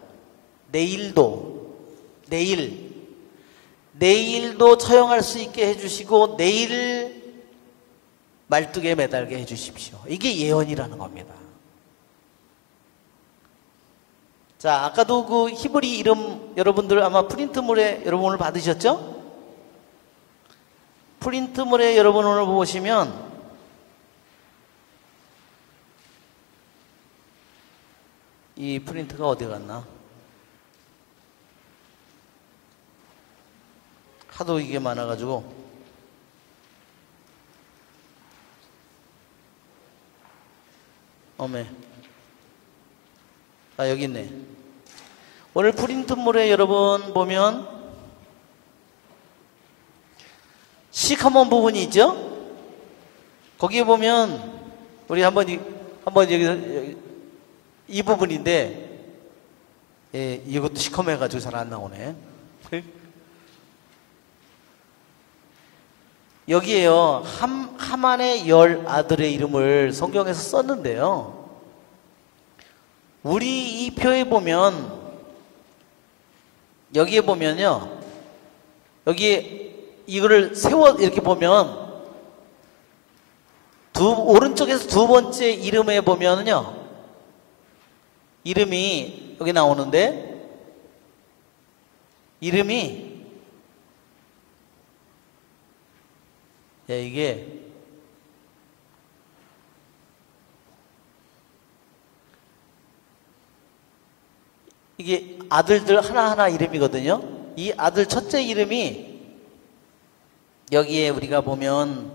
내일도, 내일도 처형할 수 있게 해주시고 내일 말뚝에 매달게 해주십시오. 이게 예언이라는 겁니다. 자, 아까도 그 히브리 이름 여러분들 아마 프린트물에 여러분 오늘 받으셨죠? 프린트물에 여러분 오늘 보시면 이 프린트가 어디 갔나? 하도 이게 많아가지고 어메, 아 여기 있네. 오늘 프린트물에 여러분 보면 시커먼 부분이 있죠? 거기에 보면 우리 한번 여기 이 부분인데, 예, 이것도 시커매가지고 잘 안 나오네. 여기에요, 하만의 10 아들의 이름을 성경에서 썼는데요. 우리 이 표에 보면, 여기에 보면요, 여기에 이거를 세워 이렇게 보면, 오른쪽에서 두 번째 이름에 보면요, 이름이 여기 나오는데, 이름이, 예, 이게 아들들 하나하나 이름이거든요. 이 아들 첫째 이름이 여기에 우리가 보면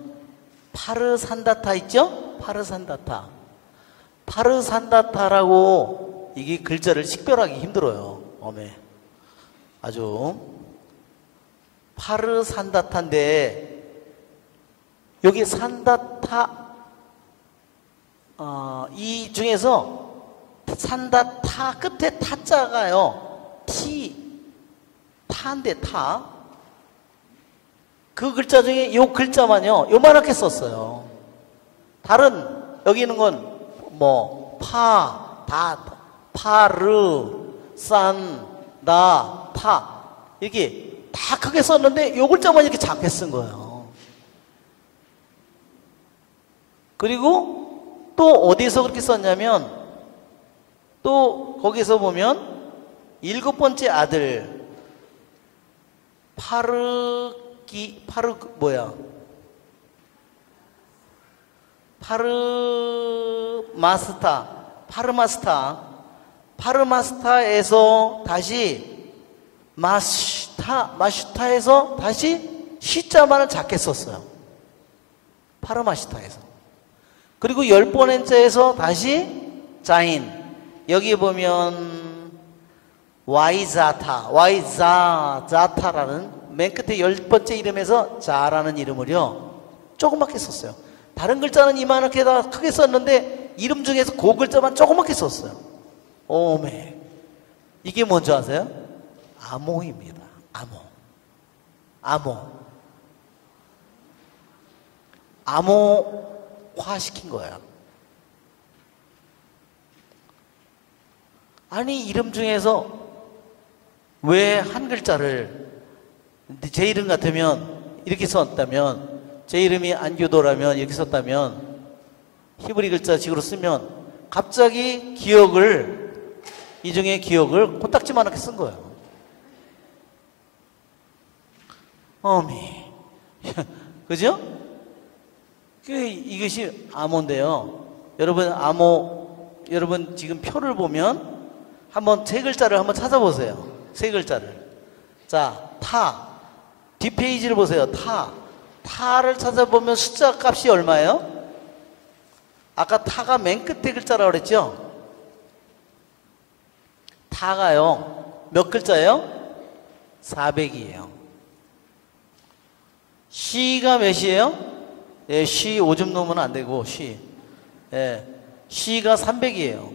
파르산다타 있죠? 파르산다타라고 이게 글자를 식별하기 힘들어요. 어메, 아주 파르산다타인데 여기 산다타, 이 중에서 산다타 끝에 타자가요, 타인데 타. 그 글자 중에 요 글자만요, 요만하게 썼어요. 다른, 여기 있는 건 뭐, 파르, 산다타. 이렇게 다 크게 썼는데 요 글자만 이렇게 작게 쓴 거예요. 그리고 또 어디서 그렇게 썼냐면, 또 거기서 보면 7번째 아들 파르마스타에서 다시 마슈타에서 다시 시자만을 작게 썼어요. 파르마시타에서. 그리고 10번째에서 다시 자인. 여기 보면 와이자타라는 맨 끝에 10번째 이름에서 자라는 이름을요 조그맣게 썼어요. 다른 글자는 이만하게 다 크게 썼는데 이름 중에서 그 글자만 조그맣게 썼어요. 오메. 이게 뭔지 아세요? 아모입니다. 암호화 시킨 거예요. 아니 이름 중에서 왜 한 글자를 제 이름 같으면 이렇게 썼다면, 제 이름이 안규도라면 이렇게 썼다면, 히브리 글자식으로 쓰면 갑자기 기억을, 이 중에 기억을 코딱지만하게 쓴 거예요. 어미. 그죠? 이것이 암호인데요. 여러분 지금 표를 보면 한번 세 글자를 한번 찾아보세요. 세 글자를. 자, 타. 뒷페이지를 보세요. 타를 찾아보면 숫자 값이 얼마예요? 아까 타가 맨 끝에 글자라고 그랬죠? 타가요. 몇 글자예요? 400이에요. 시가 몇이에요? 예, 시 5점 넣으면 안 되고, 예, 시가 300이에요.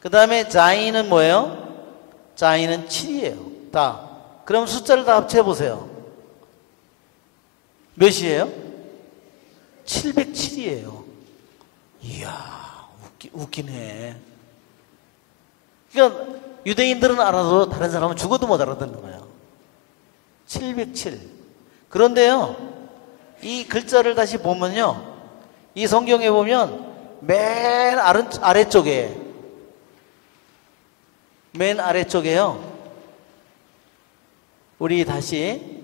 그 다음에 자인은 뭐예요? 자인은 7이에요. 다. 그럼 숫자를 다 합쳐보세요. 몇이에요? 707이에요. 이야, 웃기네. 그러니까 유대인들은 알아도 다른 사람은 죽어도 못 알아듣는 거예요. 707. 그런데요, 이 글자를 다시 보면요, 이 성경에 보면 맨 아래쪽에요, 우리 다시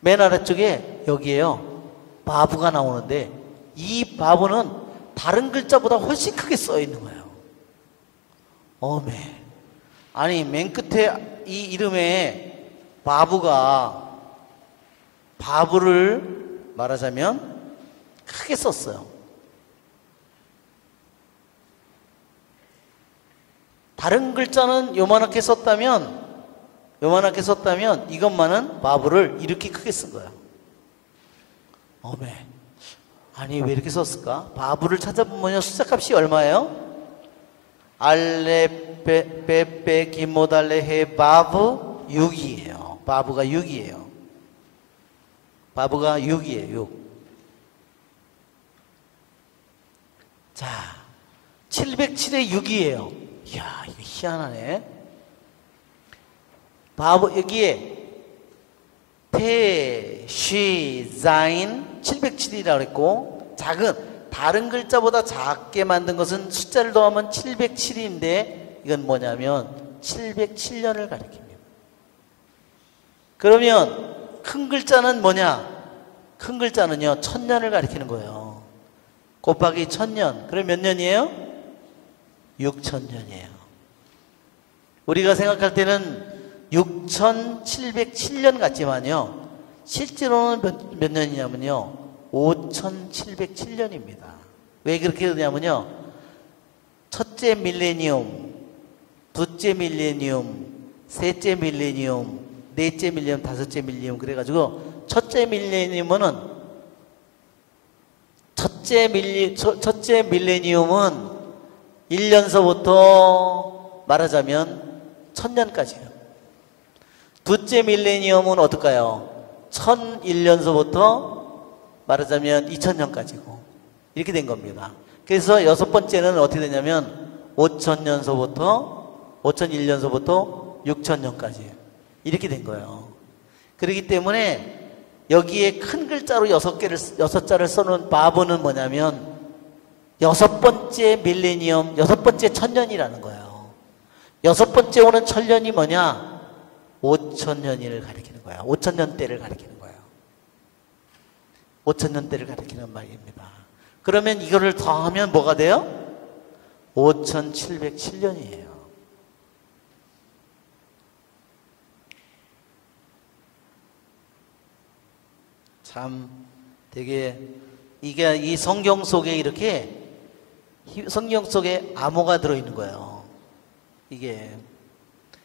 맨 아래쪽에 여기에요, 바브가 나오는데, 이 바브는 다른 글자보다 훨씬 크게 써 있는 거예요. 어메. 아니 맨 끝에 이 이름에 바브를 말하자면 크게 썼어요. 다른 글자는 요만하게 썼다면 이것만은 바브를 이렇게 크게 쓴 거예요. 어메. 아니 왜 이렇게 썼을까? 바브를 찾아보면 숫자 값이 얼마예요? 알레 베베 기모달레 해 바브 6이에요. 바브가 6이에요. 바브가 6이에요. 6. 자, 707에 6이에요. 이야, 이거 희한하네. 바브 여기에 테, 쉬, 자인 707이라고 그랬고, 작은 다른 글자보다 작게 만든 것은 숫자를 더하면 707인데 이건 뭐냐면 707년을 가리킵니다. 그러면 큰 글자는 뭐냐? 큰 글자는요 1000년을 가리키는 거예요. 곱하기 1000년. 그럼 몇 년이에요? 6000년이에요. 우리가 생각할 때는 6707년 같지만요, 실제로는 몇 년이냐면요 5707년입니다. 왜 그렇게 되냐면요, 첫째 밀레니엄, 둘째 밀레니엄, 셋째 밀레니엄, 넷째 밀레니엄, 다섯째 밀레니엄, 그래가지고 첫째 밀레니엄은 첫째 밀레니엄은 1년서부터 말하자면 1000년까지요. 둘째 밀레니엄은 어떨까요? 1001년서부터 말하자면 2000년까지고 이렇게 된 겁니다. 그래서 여섯 번째는 어떻게 되냐면 5000년서부터 6001년서부터 6000년까지 이렇게 된 거예요. 그렇기 때문에 여기에 큰 글자로 6자를 써놓은 바브는 뭐냐면 여섯 번째 밀레니엄, 여섯 번째 천년이라는 거예요. 여섯 번째 오는 천년이 뭐냐? 5000년을 가리키는 거예요. 5000년대를 가리키는 거예요. 5000년대를 가리키는 말입니다. 그러면 이거를 더하면 뭐가 돼요? 5707년이에요. 참 되게 이게 이 성경 속에 이렇게 성경 속에 암호가 들어있는 거예요. 이게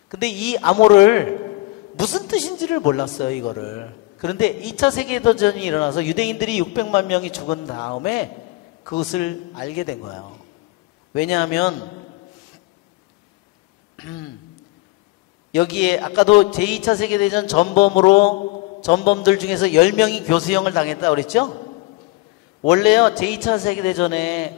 근데 이 암호를 무슨 뜻인지를 몰랐어요, 이거를. 그런데 2차 세계대전이 일어나서 유대인들이 600만 명이 죽은 다음에 그것을 알게 된 거예요. 왜냐하면 여기에 아까도 제2차 세계대전 전범들 중에서 10명이 교수형을 당했다고 그랬죠? 원래요, 제2차 세계대전에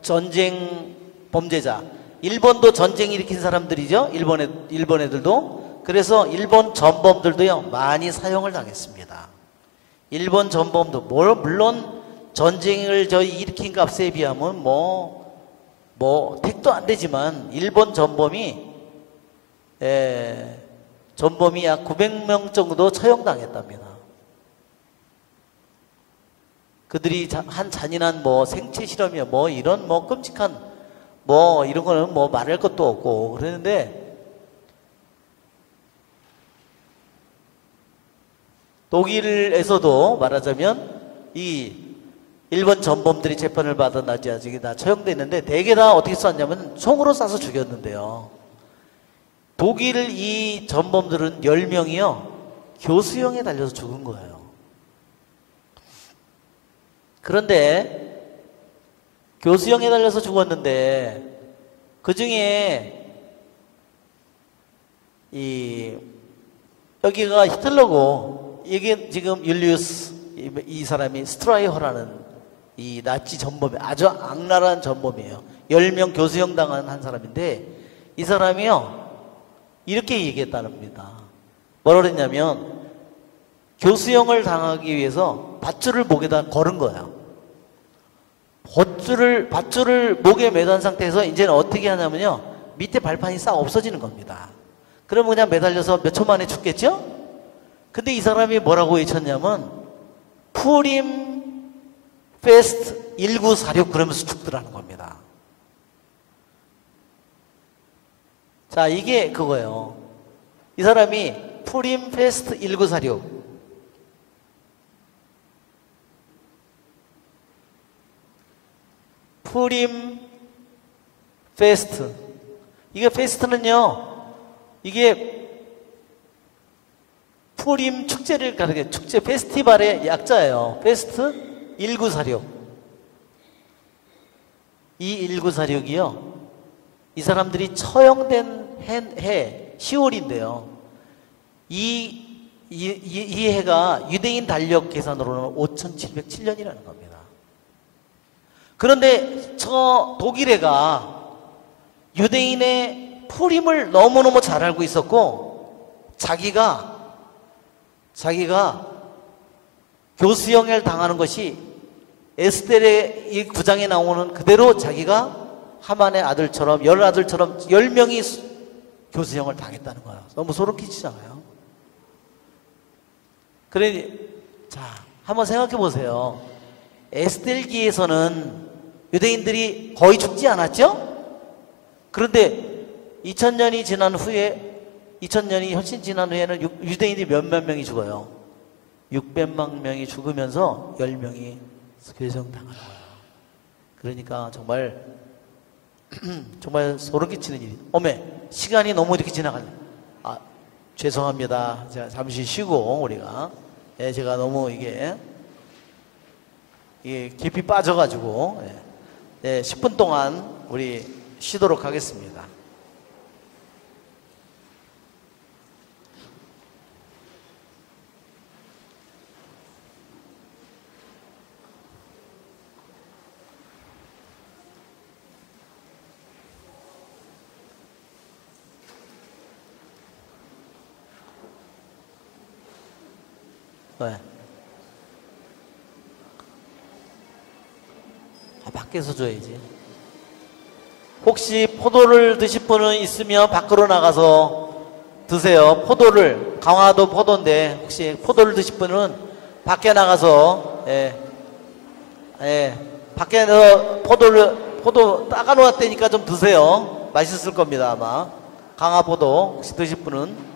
전쟁 범죄자, 일본도 전쟁 일으킨 사람들이죠? 일본 애들도. 그래서 일본 전범들도요, 많이 사형을 당했습니다. 일본 전범도, 물론 전쟁을 일으킨 값에 비하면 택도 안 되지만, 일본 전범이 약 900명 정도 처형당했답니다. 그들이 한 잔인한 생체 실험이야 이런 끔찍한 이런 거는 말할 것도 없고 그랬는데, 독일에서도 말하자면 이 일본 전범들이 재판을 받아 나중에 다 처형됐는데 대개 다 어떻게 쐈냐면 총으로 쏴서 죽였는데요. 독일 이 전범들은 10명이요 교수형에 달려서 죽은 거예요. 그런데 교수형에 달려서 죽었는데 그 중에 여기가 히틀러고, 이게 지금 율리우스 이 사람이 스트라이허라는 이 나치 전범이 아주 악랄한 전범이에요. 10명 교수형 당한 한 사람인데, 이 사람이요 이렇게 얘기했다는 겁니다. 뭐라 그랬냐면 교수형을 당하기 위해서 밧줄을 목에다 걸은 거예요. 밧줄을 목에 매단 상태에서 이제는 어떻게 하냐면요, 밑에 발판이 싹 없어지는 겁니다. 그러면 그냥 매달려서 몇 초 만에 죽겠죠? 근데 이 사람이 뭐라고 외쳤냐면 푸림 페스트 1946 그러면서 죽더라는 겁니다. 자, 이게 그거예요. 이 사람이 푸림 페스트 1946, 푸림 페스트, 이게 페스트는요, 이게 푸림 축제를 가리켜, 축제 페스티벌의 약자예요. 페스트 1946. 이 1946이요, 이 사람들이 처형된 해 10월인데요. 이 해가 유대인 달력 계산으로는 5707년이라는 겁니다. 그런데 저 독일애가 유대인의 푸림을 너무너무 잘 알고 있었고, 자기가 교수형을 당하는 것이 에스겔의 이 9장에 나오는 그대로 자기가 하만의 아들처럼 10명이 교수형을 당했다는 거예요. 너무 소름 끼치잖아요. 그래, 자, 한번 생각해 보세요. 에스겔기에서는 유대인들이 거의 죽지 않았죠? 그런데 2000년이 훨씬 지난 후에는 유대인이 몇만 명이 죽어요. 600만 명이 죽으면서 10명이 교수형당하는 거예요. 그러니까 정말 소름 끼치는 일이. 시간이 너무 이렇게 지나가네. 죄송합니다. 제가 잠시 쉬고 우리가 제가 너무 이게 깊이 빠져가지고 10분 동안 우리 쉬도록 하겠습니다. 왜? 밖에서 줘야지. 혹시 포도를 드실 분은 있으면 밖으로 나가서 드세요. 포도를, 강화도 포도인데 혹시 포도를 드실 분은 밖에 나가서 밖에서 포도 따가 놓았다니까 좀 드세요. 맛있을 겁니다. 아마 강화포도 혹시 드실 분은.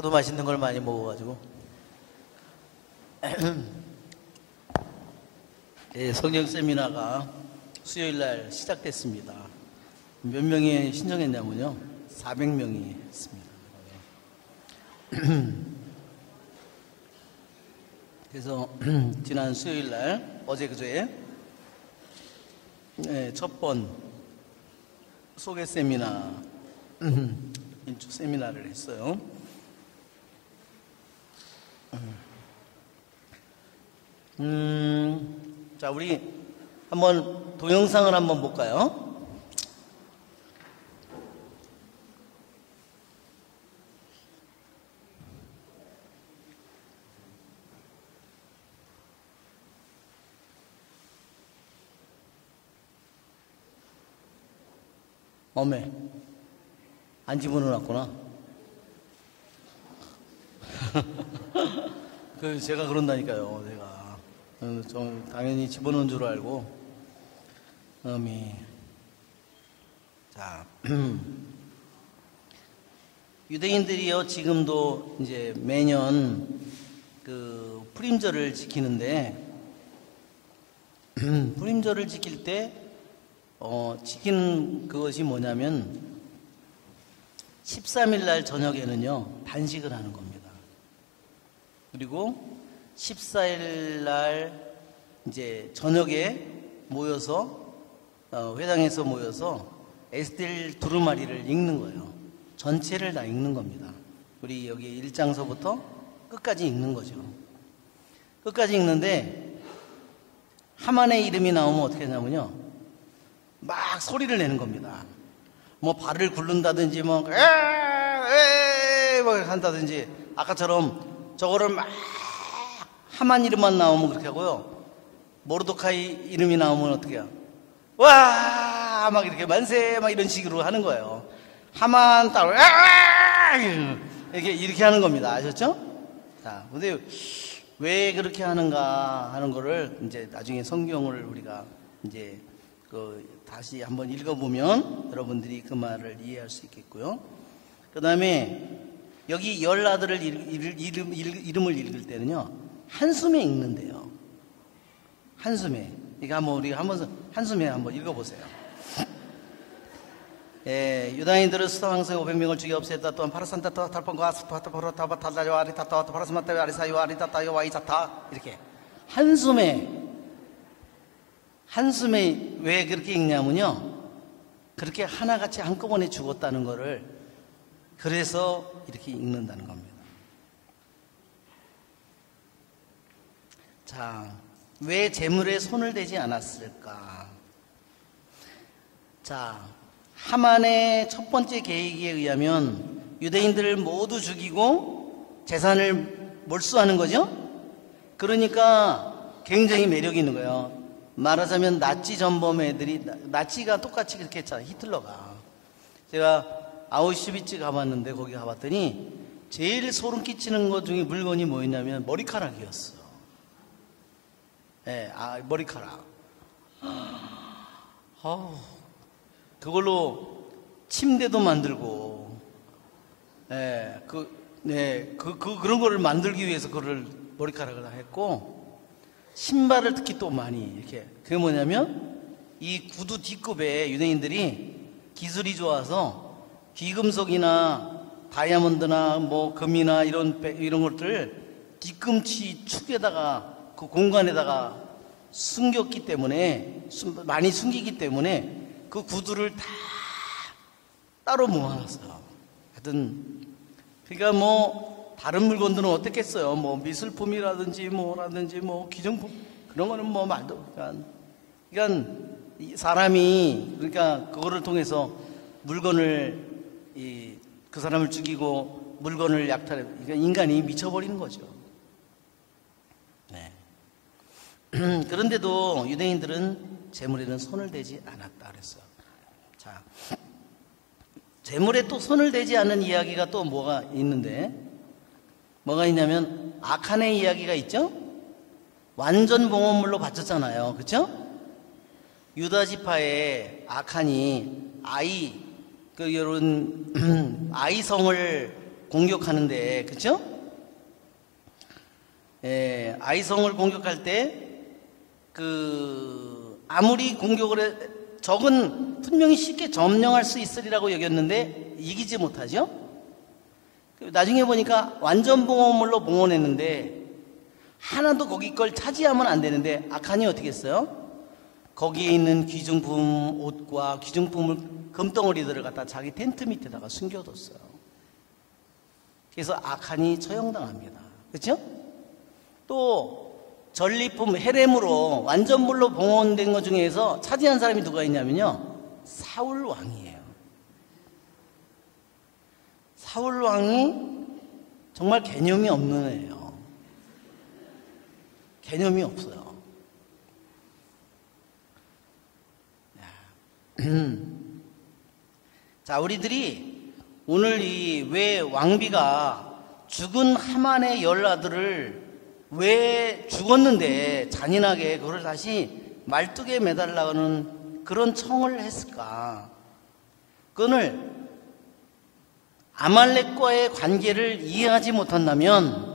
하도 맛있는 걸 많이 먹어가지고. 네, 성경 세미나가 수요일 날 시작됐습니다. 몇 명이 신청했냐면요, 400명이 했습니다. 그래서 지난 수요일 날, 어제 그저에 첫 번 소개 세미나, 인주 세미나를 했어요. 자, 우리 한번 동영상을 한번 볼까요? 어메, 안 집어넣었구나. 제가 그런다니까요, 제가. 좀 당연히 집어넣은 줄 알고. 자, 유대인들이요, 지금도 이제 매년 그 프림절을 지키는데, 프림절을 지킬 때 지키는 그것이 뭐냐면 13일 날 저녁에는요 단식을 하는 겁니다. 그리고 14일 날 이제 저녁에 모여서 회당에서 모여서 에스겔 두루마리를 읽는 거예요. 전체를 다 읽는 겁니다. 우리 여기 1장서부터 끝까지 읽는 거죠. 끝까지 읽는데 하만의 이름이 나오면 어떻게 하냐면요, 막 소리를 내는 겁니다. 뭐 발을 굴른다든지 뭐 한다든지, 아까처럼 저거를 막 하만 이름만 나오면 그렇게 하고요, 모르도카이 이름이 나오면 어떻게 해요? 와! 막 이렇게 만세! 막 이런 식으로 하는 거예요. 하만 따로 이렇게 하는 겁니다. 아셨죠? 자, 근데 왜 그렇게 하는가 하는 거를 이제 나중에 성경을 우리가 이제 다시 한번 읽어보면 여러분들이 그 말을 이해할 수 있겠고요. 그 다음에 여기 열 아들을 이름을 읽을 때는요, 한숨에 읽는데요. 한숨에. 그러니까 한번 우리가 한숨에 한번 읽어보세요. 유다인들은 수상 황새 500명을 죽여 없앴다. 또한 파르산타타 탈폰과 스파타포로타바 탈다리와 아리타타 파르스마타와 아리사이와 아리타타와 와이자타, 이렇게 한숨에 왜 그렇게 읽냐면요, 그렇게 하나같이 한꺼번에 죽었다는 거를, 그래서 이렇게 읽는다는 겁니다. 자, 왜 재물에 손을 대지 않았을까? 자, 하만의 첫 번째 계획에 의하면 유대인들을 모두 죽이고 재산을 몰수하는 거죠. 그러니까 굉장히 매력이 있는 거예요. 말하자면 나치 전범 애들이, 나치가 똑같이 그렇게 했잖아요, 히틀러가. 제가 아우슈비츠 가봤는데, 거기 가봤더니 제일 소름 끼치는 것 중에 물건이 뭐였냐면 머리카락이었어. 머리카락. 그걸로 침대도 만들고, 그런 거를 만들기 위해서 그걸 머리카락을 다 했고, 신발을 특히 또 많이 이렇게. 그게 뭐냐면 이 구두 뒷굽에 유대인들이 기술이 좋아서 귀금속이나 다이아몬드나 뭐 금이나 이런 것들을 뒤꿈치 축에다가, 그 공간에다가 숨겼기 때문에, 많이 숨기기 때문에 그 구두를 다 따로 모아놨어요. 하여튼 그러니까 뭐 다른 물건들은 어떻겠어요? 뭐 미술품이라든지 뭐라든지 뭐 기념품, 그런 거는 뭐 말도. 그러니까 사람이, 그러니까 그거를 통해서 물건을, 그 사람을 죽이고 물건을 약탈해. 그러니까 인간이 미쳐버리는 거죠. 네. 그런데도 유대인들은 재물에는 손을 대지 않았다 그랬어요. 자, 재물에 또 손을 대지 않는 이야기가 또 뭐가 있는데, 뭐가 있냐면 아칸의 이야기가 있죠. 완전 봉헌물로 바쳤잖아요, 그렇죠? 유다 지파의 아칸이 이런 아이성을 공격하는데, 그죠? 아이성을 공격할 때 아무리 적은 분명히 쉽게 점령할 수 있으리라고 여겼는데 이기지 못하죠. 나중에 보니까 완전 봉헌물로 봉헌했는데 하나도 거기 걸 차지하면 안 되는데 아칸이 어떻게 했어요? 거기에 있는 귀중품 옷과 귀중품을 금덩어리들을 갖다 자기 텐트 밑에다가 숨겨뒀어요. 그래서 아칸이 처형당합니다. 그렇죠? 또 전리품 헤렘으로 완전물로 봉헌된 것 중에서 차지한 사람이 누가 있냐면요, 사울 왕이에요. 사울 왕이 정말 개념이 없는 애예요. 개념이 없어요. 자, 우리들이 오늘 왜 왕비가 죽은 하만의 10아들을 왜 죽었는데 잔인하게 그걸 다시 말뚝에 매달라는 그런 청을 했을까? 그거를 아말렉과의 관계를 이해하지 못한다면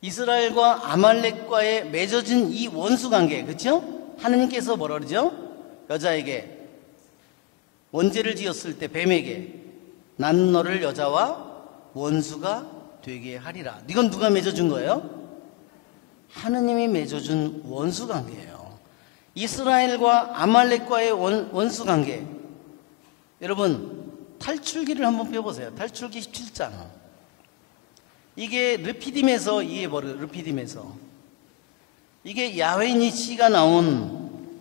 이스라엘과 아말렉과의 맺어진 이 원수관계, 그렇죠? 하느님께서 뭐라 그러죠? 여자에게 원죄를 지었을 때 뱀에게 난 너를 여자와 원수가 되게 하리라. 이건 누가 맺어준 거예요? 하느님이 맺어준 원수관계예요. 이스라엘과 아말렉과의 원수관계. 여러분 탈출기를 한번 펴보세요. 탈출기 17장. 이게 르피딤에서 이해버려. 르피딤에서 이게 야훼 니시가 나온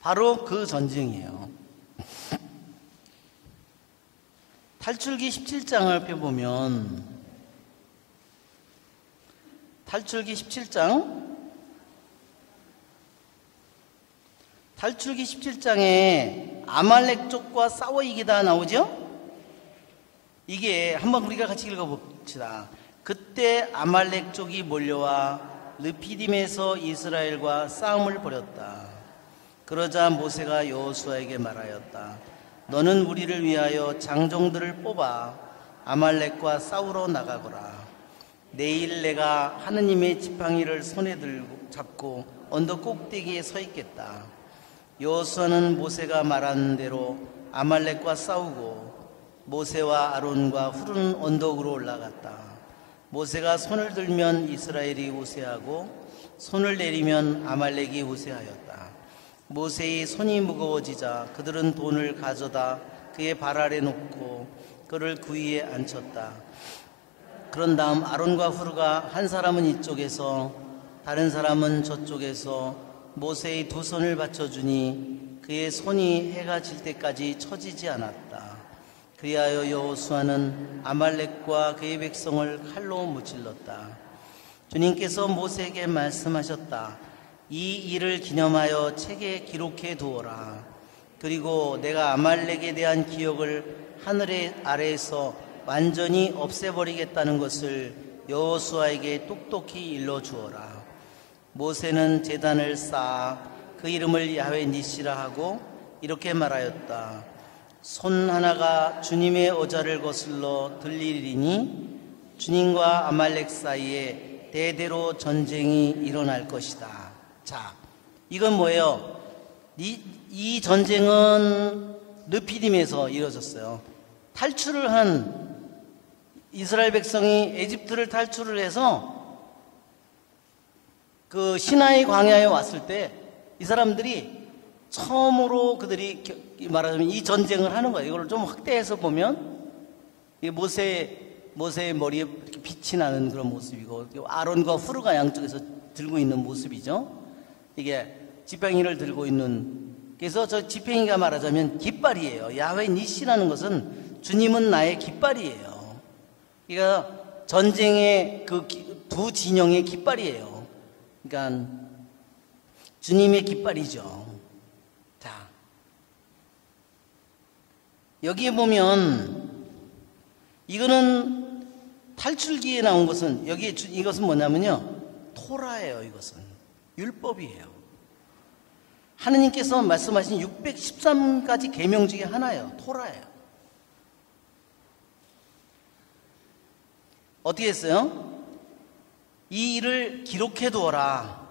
바로 그 전쟁이에요. 탈출기 17장을 펴보면 탈출기 17장에 아말렉 쪽과 싸워 이기다 나오죠? 이게 한번 우리가 같이 읽어봅시다. 그때 아말렉 쪽이 몰려와 르피딤에서 이스라엘과 싸움을 벌였다. 그러자 모세가 여호수아에게 말하였다. 너는 우리를 위하여 장정들을 뽑아 아말렉과 싸우러 나가거라. 내일 내가 하느님의 지팡이를 손에 잡고 언덕 꼭대기에 서 있겠다. 여호수아는 모세가 말한 대로 아말렉과 싸우고 모세와 아론과 훌은 언덕으로 올라갔다. 모세가 손을 들면 이스라엘이 우세하고 손을 내리면 아말렉이 우세하였다. 모세의 손이 무거워지자 그들은 돈을 가져다 그의 발 아래 놓고 그를 그 위에 앉혔다. 그런 다음 아론과 훌가 한 사람은 이쪽에서 다른 사람은 저쪽에서 모세의 두 손을 받쳐주니 그의 손이 해가 질 때까지 처지지 않았다. 그리하여 여호수아는 아말렉과 그의 백성을 칼로 무찔렀다. 주님께서 모세에게 말씀하셨다. 이 일을 기념하여 책에 기록해 두어라. 그리고 내가 아말렉에 대한 기억을 하늘 아래에서 완전히 없애버리겠다는 것을 여호수아에게 똑똑히 일러주어라. 모세는 제단을 쌓아 그 이름을 야훼 니시라 하고 이렇게 말하였다. 손 하나가 주님의 어자를 거슬러 들리리니 주님과 아말렉 사이에 대대로 전쟁이 일어날 것이다. 자, 이건 뭐예요? 이 전쟁은 르피딤에서 이루어졌어요. 탈출을 한 이스라엘 백성이 에집트를 탈출을 해서 그 시나이 광야에 왔을 때 이 사람들이 처음으로 그들이 말하자면 이 전쟁을 하는 거예요. 이걸 좀 확대해서 보면 모세의 머리에 이렇게 빛이 나는 그런 모습이고 아론과 훌가 양쪽에서 들고 있는 모습이죠. 이게 지팡이를 들고 있는, 그래서 저 지팡이가 말하자면 깃발이에요. 야훼 니시라는 것은 주님은 나의 깃발이에요. 그러니까 전쟁의 그 두 진영의 깃발이에요. 그러니까 주님의 깃발이죠. 자, 여기에 보면 이거는 탈출기에 나온 것은 이것은 뭐냐면요, 토라예요. 이것은 율법이에요. 하느님께서 말씀하신 613가지 계명 중에 하나예요. 토라예요. 어떻게 했어요? 이 일을 기록해 두어라.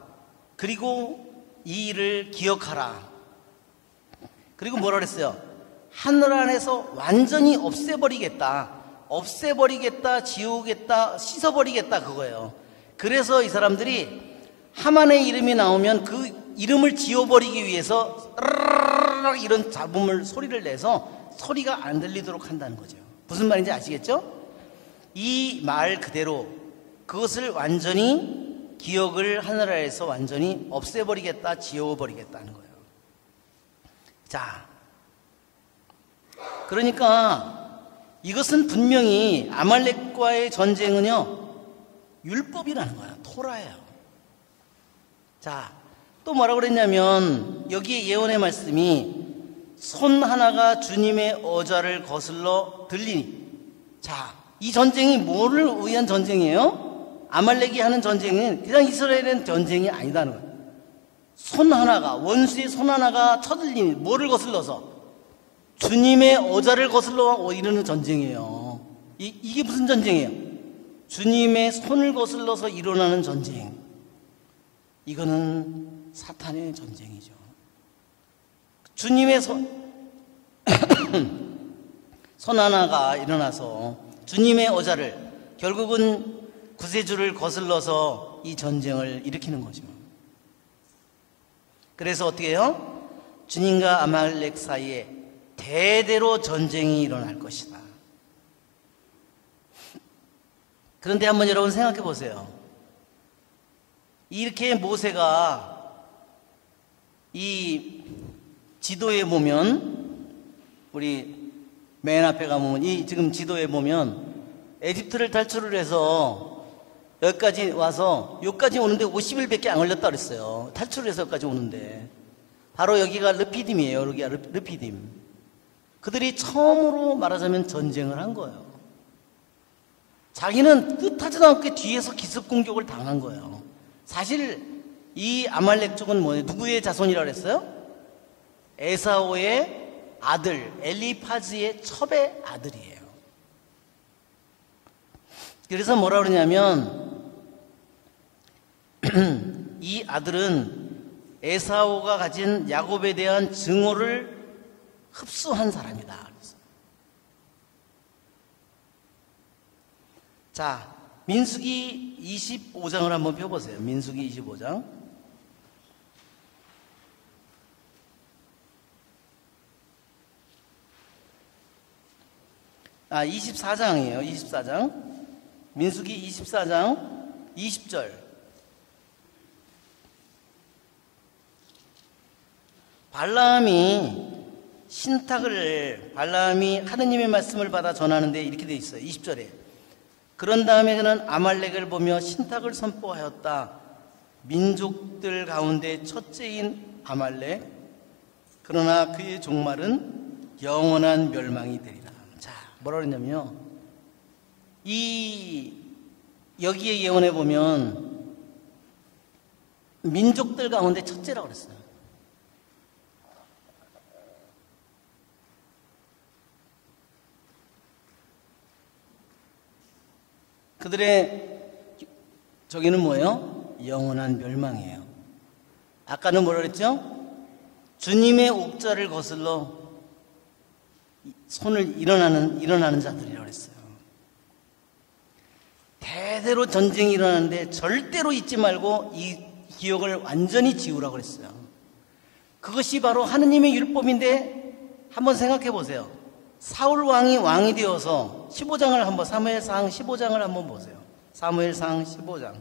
그리고 이 일을 기억하라. 그리고 뭐라 그랬어요? 하늘 안에서 완전히 없애버리겠다, 지우겠다, 씻어버리겠다, 그거예요. 그래서 이 사람들이 하만의 이름이 나오면 그 이름을 지워버리기 위해서 이런 소리를 내서 소리가 안 들리도록 한다는 거죠. 무슨 말인지 아시겠죠? 이 말 그대로 그것을 완전히 기억을 하늘에서 완전히 없애버리겠다, 지워버리겠다는 거예요. 자, 그러니까 이것은 분명히 아말렉과의 전쟁은요, 율법이라는 거예요. 토라예요. 자, 또 뭐라고 그랬냐면 여기에 예언의 말씀이 손 하나가 주님의 어좌를 거슬러 들리니, 자, 이 전쟁이 뭐를 위한 전쟁이에요? 아말렉이 하는 전쟁은 그냥 이스라엘은 전쟁이 아니다는 거예요. 손 하나가, 원수의 손 하나가 쳐들리니, 뭐를 거슬러서? 주님의 어좌를 거슬러 이르는 전쟁이에요. 이게 무슨 전쟁이에요? 주님의 손을 거슬러서 일어나는 전쟁. 이거는 사탄의 전쟁이죠. 주님의 손 하나가 일어나서 주님의 어좌를, 결국은 구세주를 거슬러서 이 전쟁을 일으키는 거죠. 그래서 어떻게 해요? 주님과 아말렉 사이에 대대로 전쟁이 일어날 것이다. 그런데 한번 여러분 생각해 보세요. 이렇게 모세가 이 지도에 보면, 우리 맨 앞에 가보면, 이 지금 지도에 보면 에집트를 탈출을 해서 여기까지 와서 여기까지 오는데 50일밖에 안 걸렸다 그랬어요. 탈출을 해서 여기까지 오는데. 바로 여기가 르피딤이에요. 여기가 르피딤. 그들이 처음으로 말하자면 전쟁을 한 거예요. 자기는 뜻하지도 않게 뒤에서 기습 공격을 당한 거예요. 사실 이 아말렉 쪽은 뭐예요? 누구의 자손이라고 그랬어요? 에사오의 아들 엘리파즈의 첩의 아들이에요. 그래서 뭐라 그러냐면 이 아들은 에사오가 가진 야곱에 대한 증오를 흡수한 사람이다. 자, 민수기 25장을 한번 펴보세요. 민수기 25장. 아, 24장이에요. 24장. 민수기 24장 20절. 발람이 하느님의 말씀을 받아 전하는데 이렇게 돼 있어요. 20절에. 그런 다음에 그는 아말렉을 보며 신탁을 선포하였다. 민족들 가운데 첫째인 아말렉, 그러나 그의 종말은 영원한 멸망이 되리라. 자, 뭐라 그랬냐면요, 여기에 예언해 보면 민족들 가운데 첫째라고 그랬어요. 그들의 저기는 뭐예요? 영원한 멸망이에요. 아까는 뭐라 그랬죠? 주님의 옥좌를 거슬러 손을 일어나는 자들이라고 그랬어요. 대대로 전쟁이 일어나는데 절대로 잊지 말고 이 기억을 완전히 지우라고 그랬어요. 그것이 바로 하느님의 율법인데, 한번 생각해 보세요. 사울 왕이 되어서 15장을 한번, 사무엘상 15장을 한번 보세요. 사무엘상 15장.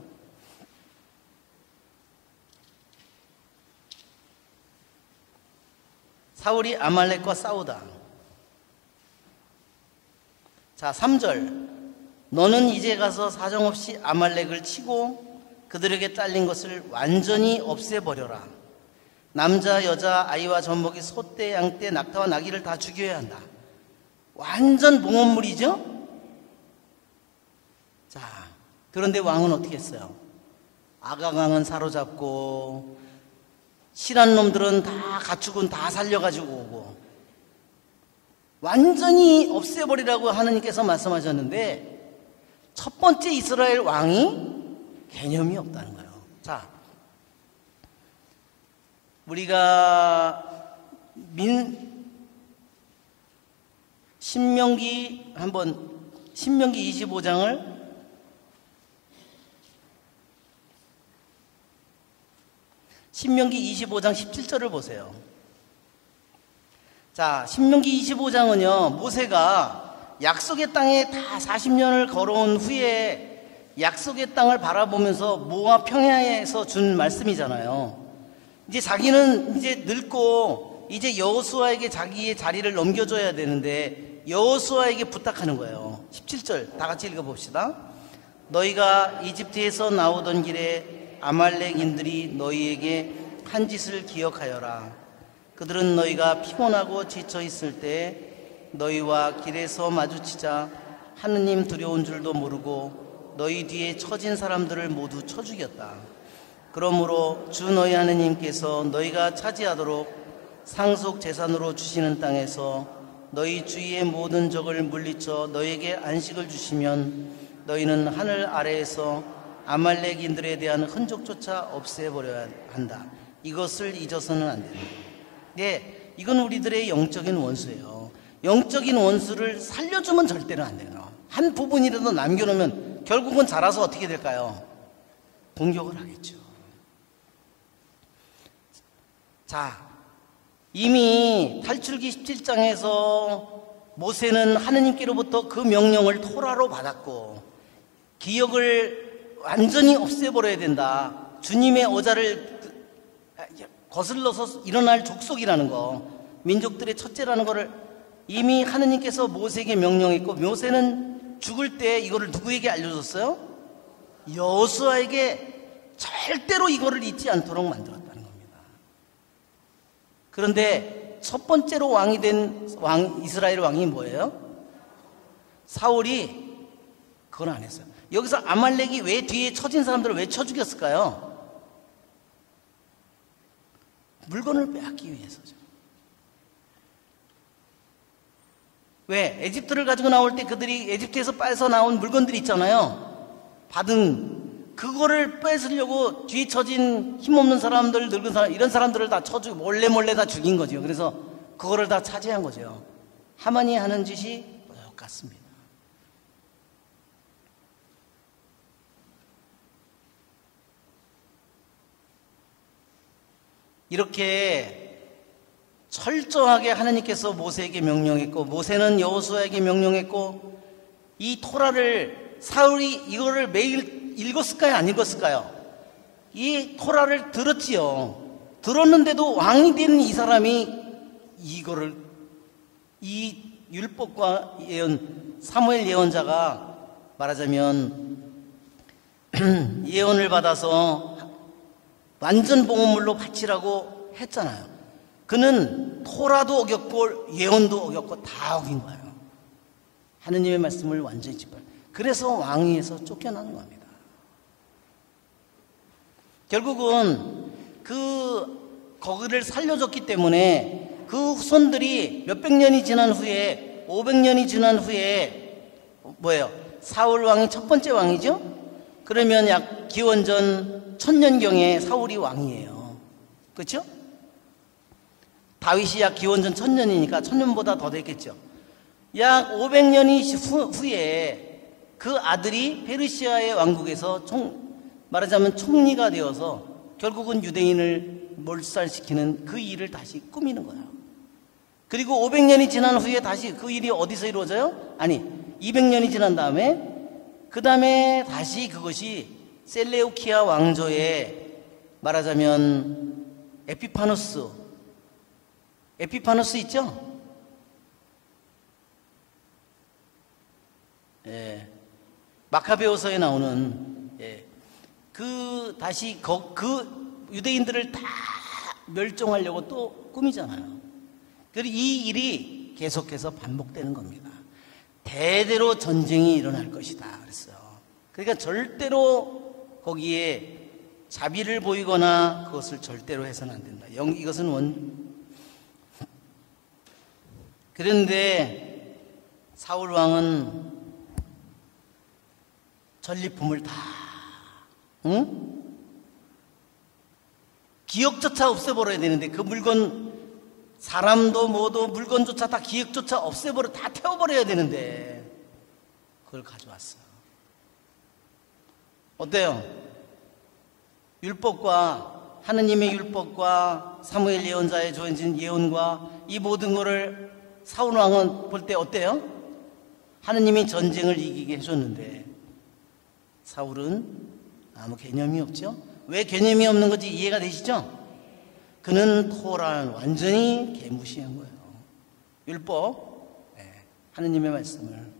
사울이 아말렉과 싸우다. 자, 3절. 너는 이제 가서 사정없이 아말렉을 치고 그들에게 딸린 것을 완전히 없애버려라. 남자, 여자, 아이와 젖먹이, 소떼, 양떼, 낙타와 나귀를 다 죽여야 한다. 완전 봉헌물이죠? 자, 그런데 왕은 어떻게 했어요? 아가강은 사로잡고 실한 놈들은 다 가축은 다 살려가지고 오고 완전히 없애버리라고 하나님께서 말씀하셨는데 첫 번째 이스라엘 왕이 개념이 없다는 거예요. 자, 우리가 신명기 25장을 신명기 25장 17절을 보세요. 자, 신명기 25장은요, 모세가 약속의 땅에 다 40년을 걸어온 후에 약속의 땅을 바라보면서 모압 평야에서 준 말씀이잖아요. 이제 자기는 이제 늙고 이제 여호수아에게 자기의 자리를 넘겨줘야 되는데 여호수아에게 부탁하는 거예요. 17절 다 같이 읽어봅시다. 너희가 이집트에서 나오던 길에 아말렉인들이 너희에게 한 짓을 기억하여라. 그들은 너희가 피곤하고 지쳐 있을 때 너희와 길에서 마주치자 하느님 두려운 줄도 모르고 너희 뒤에 처진 사람들을 모두 쳐 죽였다. 그러므로 주 너희 하느님께서 너희가 차지하도록 상속 재산으로 주시는 땅에서 너희 주위의 모든 적을 물리쳐 너희에게 안식을 주시면 너희는 하늘 아래에서 아말렉인들에 대한 흔적조차 없애버려야 한다. 이것을 잊어서는 안 된다. 네, 이건 우리들의 영적인 원수예요. 영적인 원수를 살려주면 절대로 안 돼요. 한 부분이라도 남겨놓으면 결국은 자라서 어떻게 될까요? 공격을 하겠죠. 자, 이미 탈출기 17장에서 모세는 하느님께로부터 그 명령을 토라로 받았고 기억을 완전히 없애버려야 된다. 주님의 어자를 거슬러서 일어날 족속이라는 거, 민족들의 첫째라는 거를 이미 하느님께서 모세에게 명령했고 모세는 죽을 때 이거를 누구에게 알려줬어요? 여호수아에게 절대로 이거를 잊지 않도록 만들었다는 겁니다. 그런데 첫 번째로 왕이 된 이스라엘 왕이 뭐예요? 사울이 그걸 안 했어요. 여기서 아말렉이 왜 뒤에 처진 사람들을 왜 쳐 죽였을까요? 물건을 빼앗기 위해서죠. 왜? 에집트를 가지고 나올 때 그들이 에집트에서 빼서 나온 물건들이 있잖아요. 받은 그거를 뺏으려고 뒤에 처진 힘없는 사람들, 늙은 사람, 이런 사람들을 다 쳐주고 몰래 다 죽인 거죠. 그래서 그거를 다 차지한 거죠. 하만이 하는 짓이 똑같습니다. 이렇게 철저하게 하나님께서 모세에게 명령했고 모세는 여호수아에게 명령했고 이 토라를 사울이 이거를 매일 읽었을까요? 안 읽었을까요? 이 토라를 들었지요. 들었는데도 왕이 된 이 사람이 이거를 이 율법과 예언 사무엘 예언자가 말하자면 예언을 받아서 완전 봉헌물로 바치라고 했잖아요. 그는 토라도 어겼고 예언도 어겼고 다 어긴 거예요. 하느님의 말씀을 완전히 짚어요. 그래서 왕위에서 쫓겨나는 겁니다. 결국은 거기를 살려줬기 때문에 그 후손들이 몇백 년이 지난 후에 500년이 지난 후에 뭐예요? 사울 왕이 첫 번째 왕이죠? 그러면 약 기원전 1000년경에 사울이 왕이에요. 그렇죠? 다윗이 약 기원전 1000년이니까 1000년보다 더 됐겠죠. 약 500년이 후에 그 아들이 페르시아의 왕국에서 말하자면 총리가 되어서 결국은 유대인을 몰살시키는 그 일을 다시 꾸미는 거예요. 그리고 500년이 지난 후에 다시 그 일이 어디서 이루어져요? 아니 200년이 지난 다음에 그 다음에 다시 그것이 셀레우키아 왕조의 말하자면 에피파누스 있죠? 예. 마카베오서에 나오는 다시 그 유대인들을 다 멸종하려고 또 꾸미잖아요. 그리고 이 일이 계속해서 반복되는 겁니다. 대대로 전쟁이 일어날 것이다 그랬어요. 그러니까 절대로 거기에 자비를 보이거나 그것을 절대로 해서는 안 된다. 이것은 그런데 사울 왕은 전리품을 다, 응? 기억조차 없애버려야 되는데 그 물건, 사람도 뭐도 물건조차 다 기억조차 없애버려, 다 태워버려야 되는데 그걸 가져왔어요. 어때요? 율법과 하느님의 율법과 사무엘 예언자의 주어진 예언과 이 모든 것을 사울 왕은 볼 때 어때요? 하느님이 전쟁을 이기게 해줬는데 사울은 아무 개념이 없죠? 왜 개념이 없는 건지 이해가 되시죠? 그는 토라를 완전히 개무시한 거예요. 율법, 하느님의 말씀을.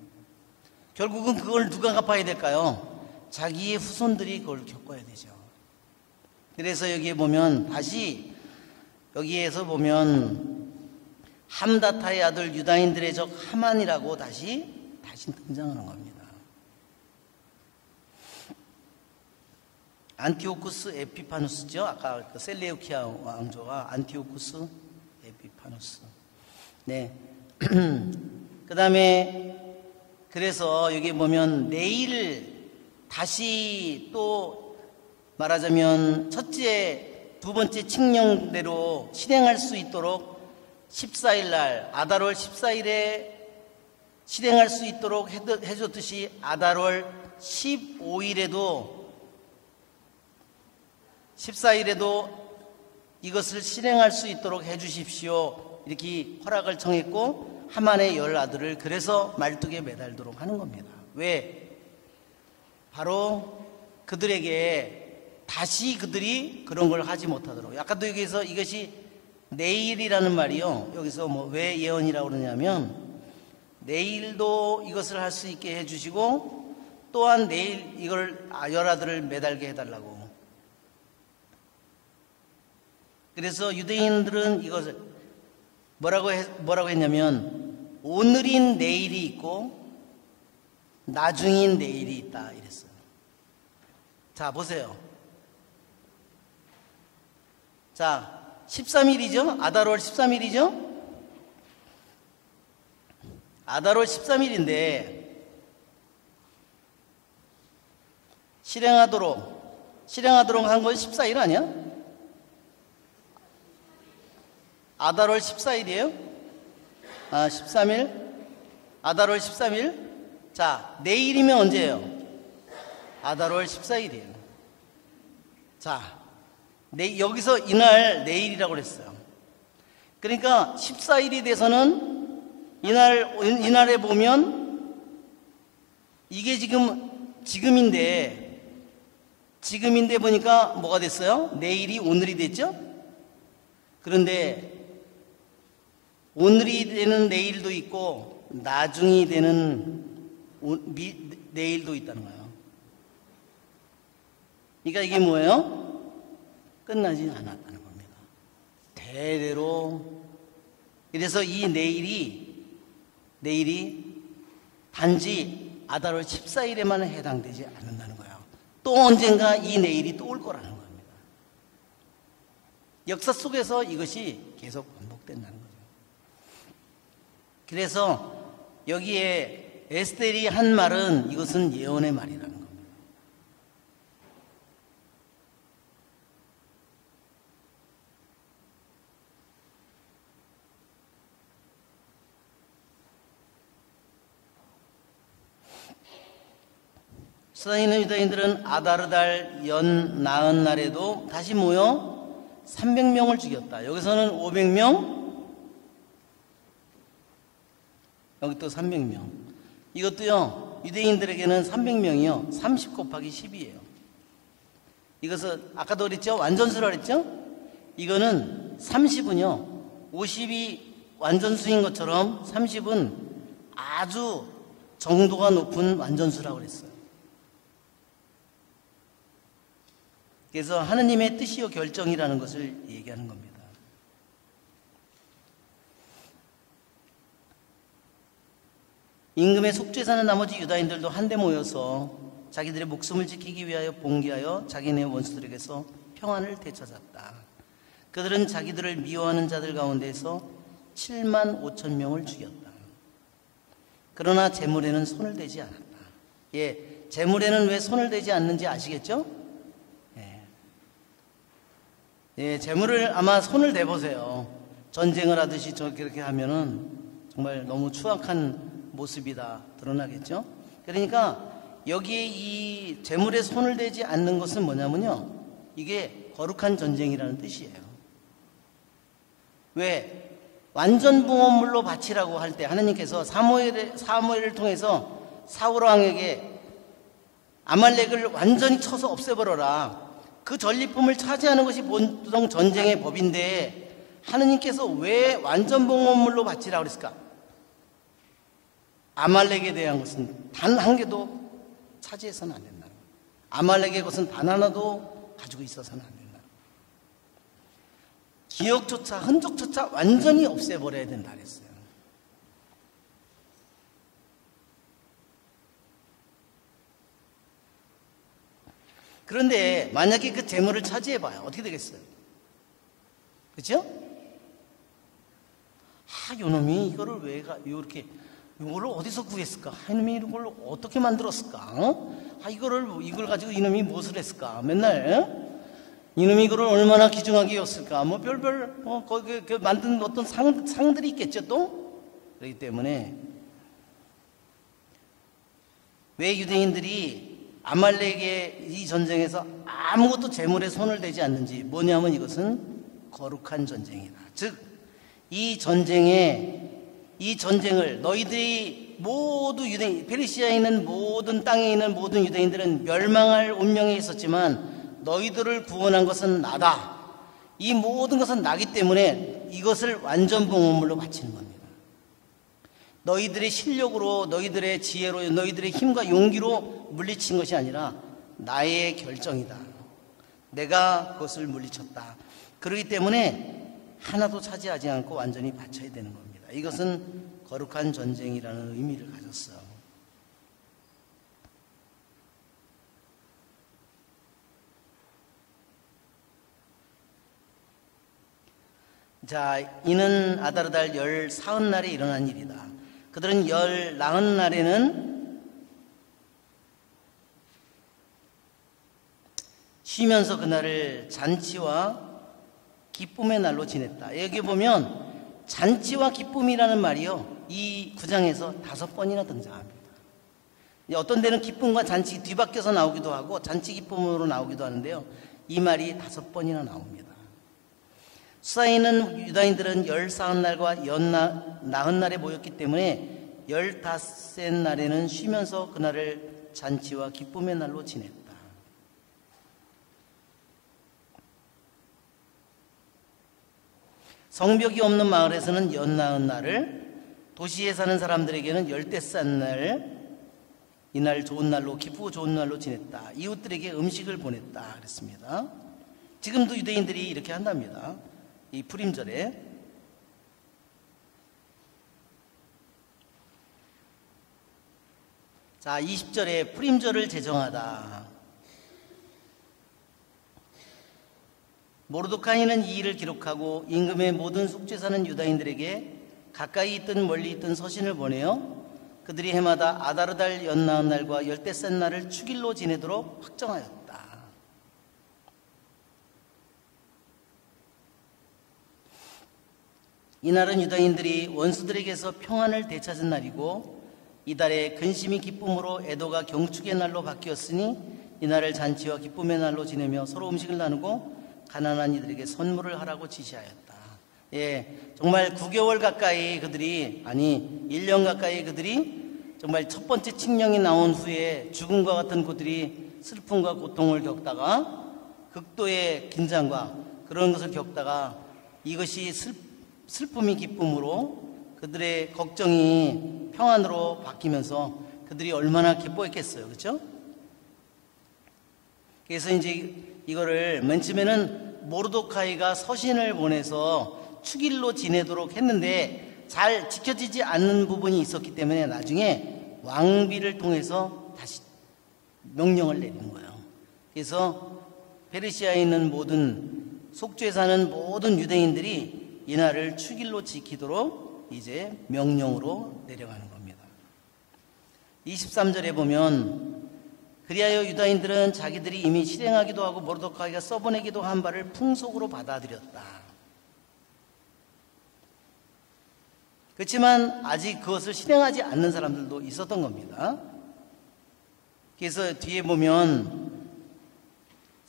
결국은 그걸 누가 갚아야 될까요? 자기의 후손들이 그걸 겪어야 되죠. 그래서 여기에 보면 다시 여기에서 보면 함다타의 아들 유다인들의 적 하만이라고 다시 등장하는 겁니다. 안티오쿠스 에피파누스죠. 아까 그 셀레우키아 왕조가 안티오쿠스 에피파누스. 네. 그 다음에 그래서 여기 보면 내일 다시 또 말하자면 두 번째 칙령대로 실행할 수 있도록 14일 날 아달월 14일에 실행할 수 있도록 해줬듯이 아달월 15일에도 14일에도 이것을 실행할 수 있도록 해주십시오. 이렇게 허락을 청했고 하만의 10아들을 그래서 말뚝에 매달도록 하는 겁니다. 왜? 바로 그들에게 다시 그들이 그런 걸 하지 못하도록. 아까도 여기서 이것이 내일이라는 말이요. 여기서 왜 예언이라고 그러냐면 내일도 이것을 할 수 있게 해주시고 또한 내일 이걸 10아들을 매달게 해달라고. 그래서 유대인들은 이것을 뭐라고 했냐면 오늘인 내일이 있고 나중인 내일이 있다 이랬어요. 자 보세요. 자 13일이죠. 아달월 13일이죠. 아달월 13일인데 실행하도록 한 건 14일 아니야? 아달월 14일이에요? 13일? 아달월 13일? 자, 내일이면 언제예요? 아달월 14일이에요. 자, 여기서 이날 내일이라고 그랬어요. 그러니까 14일이 돼서는 이날에 보면 이게 지금인데 보니까 뭐가 됐어요? 내일이 오늘이 됐죠? 그런데 오늘이 되는 내일도 있고 나중이 되는 내일도 있다는 거예요. 그러니까 이게 뭐예요? 끝나지 않았다는 겁니다. 대대로. 그래서 이 내일이 단지 아달월 14일에만 해당되지 않는다는 거예요. 또 언젠가 이 내일이 또 올 거라는 겁니다. 역사 속에서 이것이 계속 반복된다는 거죠. 그래서 여기에 에스텔이 한 말은 이것은 예언의 말이라는 겁니다. 수다있는 유다인들은 아다르달 연 나은 날에도 다시 모여 300명을 죽였다. 여기서는 500명, 여기 또 300명. 이것도요, 유대인들에게는 300명이요, 30 곱하기 10이에요. 이것은, 아까도 그랬죠? 완전수라 그랬죠? 이거는 30은요, 50이 완전수인 것처럼 30은 아주 정도가 높은 완전수라고 그랬어요. 그래서 하느님의 뜻이요 결정이라는 것을 얘기하는 겁니다. 임금의 속죄 사는 나머지 유다인들도 한데 모여서 자기들의 목숨을 지키기 위하여 봉기하여 자기네 원수들에게서 평안을 되찾았다. 그들은 자기들을 미워하는 자들 가운데서 7만 5천 명을 죽였다. 그러나 재물에는 손을 대지 않았다. 예, 재물에는 왜 손을 대지 않는지 아시겠죠? 예, 재물을 아마 손을 대보세요. 전쟁을 하듯이 저렇게 하면은 정말 너무 추악한 모습이다 드러나겠죠? 그러니까 여기에 이 재물에 손을 대지 않는 것은 뭐냐면요, 이게 거룩한 전쟁이라는 뜻이에요. 왜? 완전봉헌물로 바치라고 할 때 하나님께서 사무엘을 통해서 사울 왕에게 아말렉을 완전히 쳐서 없애버려라, 그 전리품을 차지하는 것이 보통 전쟁의 법인데 하느님께서 왜 완전봉헌물로 바치라고 그랬을까? 아말렉에 대한 것은 단 한 개도 차지해서는 안 된다. 아말렉의 것은 단 하나도 가지고 있어서는 안 된다. 기억조차 흔적조차 완전히 없애버려야 된다 그랬어요. 그런데 만약에 그 재물을 차지해봐요. 어떻게 되겠어요? 그렇죠? 요놈이 이거를 왜 이렇게 이걸 어디서 구했을까? 이놈이 이걸 어떻게 만들었을까? 이걸 가지고 이놈이 무엇을 했을까? 맨날 이놈이 이거를 얼마나 귀중하게 였을까? 별별 거기 만든 어떤 상들이 있겠죠 또. 그렇기 때문에 왜 유대인들이 아말렉의 이 전쟁에서 아무것도 재물에 손을 대지 않는지, 뭐냐면 이것은 거룩한 전쟁이다. 즉 이 전쟁을 너희들이 모두 유대인, 페르시아에 있는 모든 땅에 있는 모든 유대인들은 멸망할 운명에 있었지만 너희들을 구원한 것은 나다. 이 모든 것은 나기 때문에 이것을 완전봉헌물로 바치는 겁니다. 너희들의 실력으로, 너희들의 지혜로, 너희들의 힘과 용기로 물리친 것이 아니라 나의 결정이다. 내가 그것을 물리쳤다. 그렇기 때문에 하나도 차지하지 않고 완전히 바쳐야 되는 겁니다. 이것은 거룩한 전쟁이라는 의미를 가졌어. 자, 이는 아다르달 열 사흔 날에 일어난 일이다. 그들은 열 나흔 날에는 쉬면서 그날을 잔치와 기쁨의 날로 지냈다. 여기 보면 잔치와 기쁨이라는 말이요, 이 9장에서 5번이나 등장합니다. 어떤 데는 기쁨과 잔치 뒤바뀌어서 나오기도 하고 잔치 기쁨으로 나오기도 하는데요, 이 말이 5번이나 나옵니다. 수사에 있는 유다인들은 열 사흔 날과 연 나흔 날에 모였기 때문에 15날에는 쉬면서 그날을 잔치와 기쁨의 날로 지냈다. 성벽이 없는 마을에서는 연나은 날을, 도시에 사는 사람들에게는 열대싼 날, 이날 좋은 날로, 기쁘고 좋은 날로 지냈다. 이웃들에게 음식을 보냈다 그랬습니다. 지금도 유대인들이 이렇게 한답니다. 이 푸림절에. 자, 20절에 푸림절을 제정하다. 모르드카이는 이 일을 기록하고 임금의 모든 속죄 사는 유다인들에게 가까이 있든 멀리 있든 서신을 보내어 그들이 해마다 아다르달 연나은 날과 열대싼 날을 축일로 지내도록 확정하였다. 이날은 유다인들이 원수들에게서 평안을 되찾은 날이고 이달에 근심이 기쁨으로 애도가 경축의 날로 바뀌었으니 이날을 잔치와 기쁨의 날로 지내며 서로 음식을 나누고 가난한 이들에게 선물을 하라고 지시하였다. 예, 정말 9개월 가까이 그들이, 아니 1년 가까이 그들이 정말 첫 번째 칙령이 나온 후에 죽음과 같은 그들이 슬픔과 고통을 겪다가 극도의 긴장과 그런 것을 겪다가 이것이 슬픔이 기쁨으로 그들의 걱정이 평안으로 바뀌면서 그들이 얼마나 기뻐했겠어요. 그렇죠? 그래서 이제 이거를 맨 처음에는 모르드카이가 서신을 보내서 축일로 지내도록 했는데 잘 지켜지지 않는 부분이 있었기 때문에 나중에 왕비를 통해서 다시 명령을 내리는 거예요. 그래서 페르시아에 있는 모든 속주에 사는 모든 유대인들이 이날을 축일로 지키도록 이제 명령으로 내려가는 겁니다. 23절에 보면 그리하여 유다인들은 자기들이 이미 실행하기도 하고 모르드카이가 써보내기도 한 바를 풍속으로 받아들였다. 그렇지만 아직 그것을 실행하지 않는 사람들도 있었던 겁니다. 그래서 뒤에 보면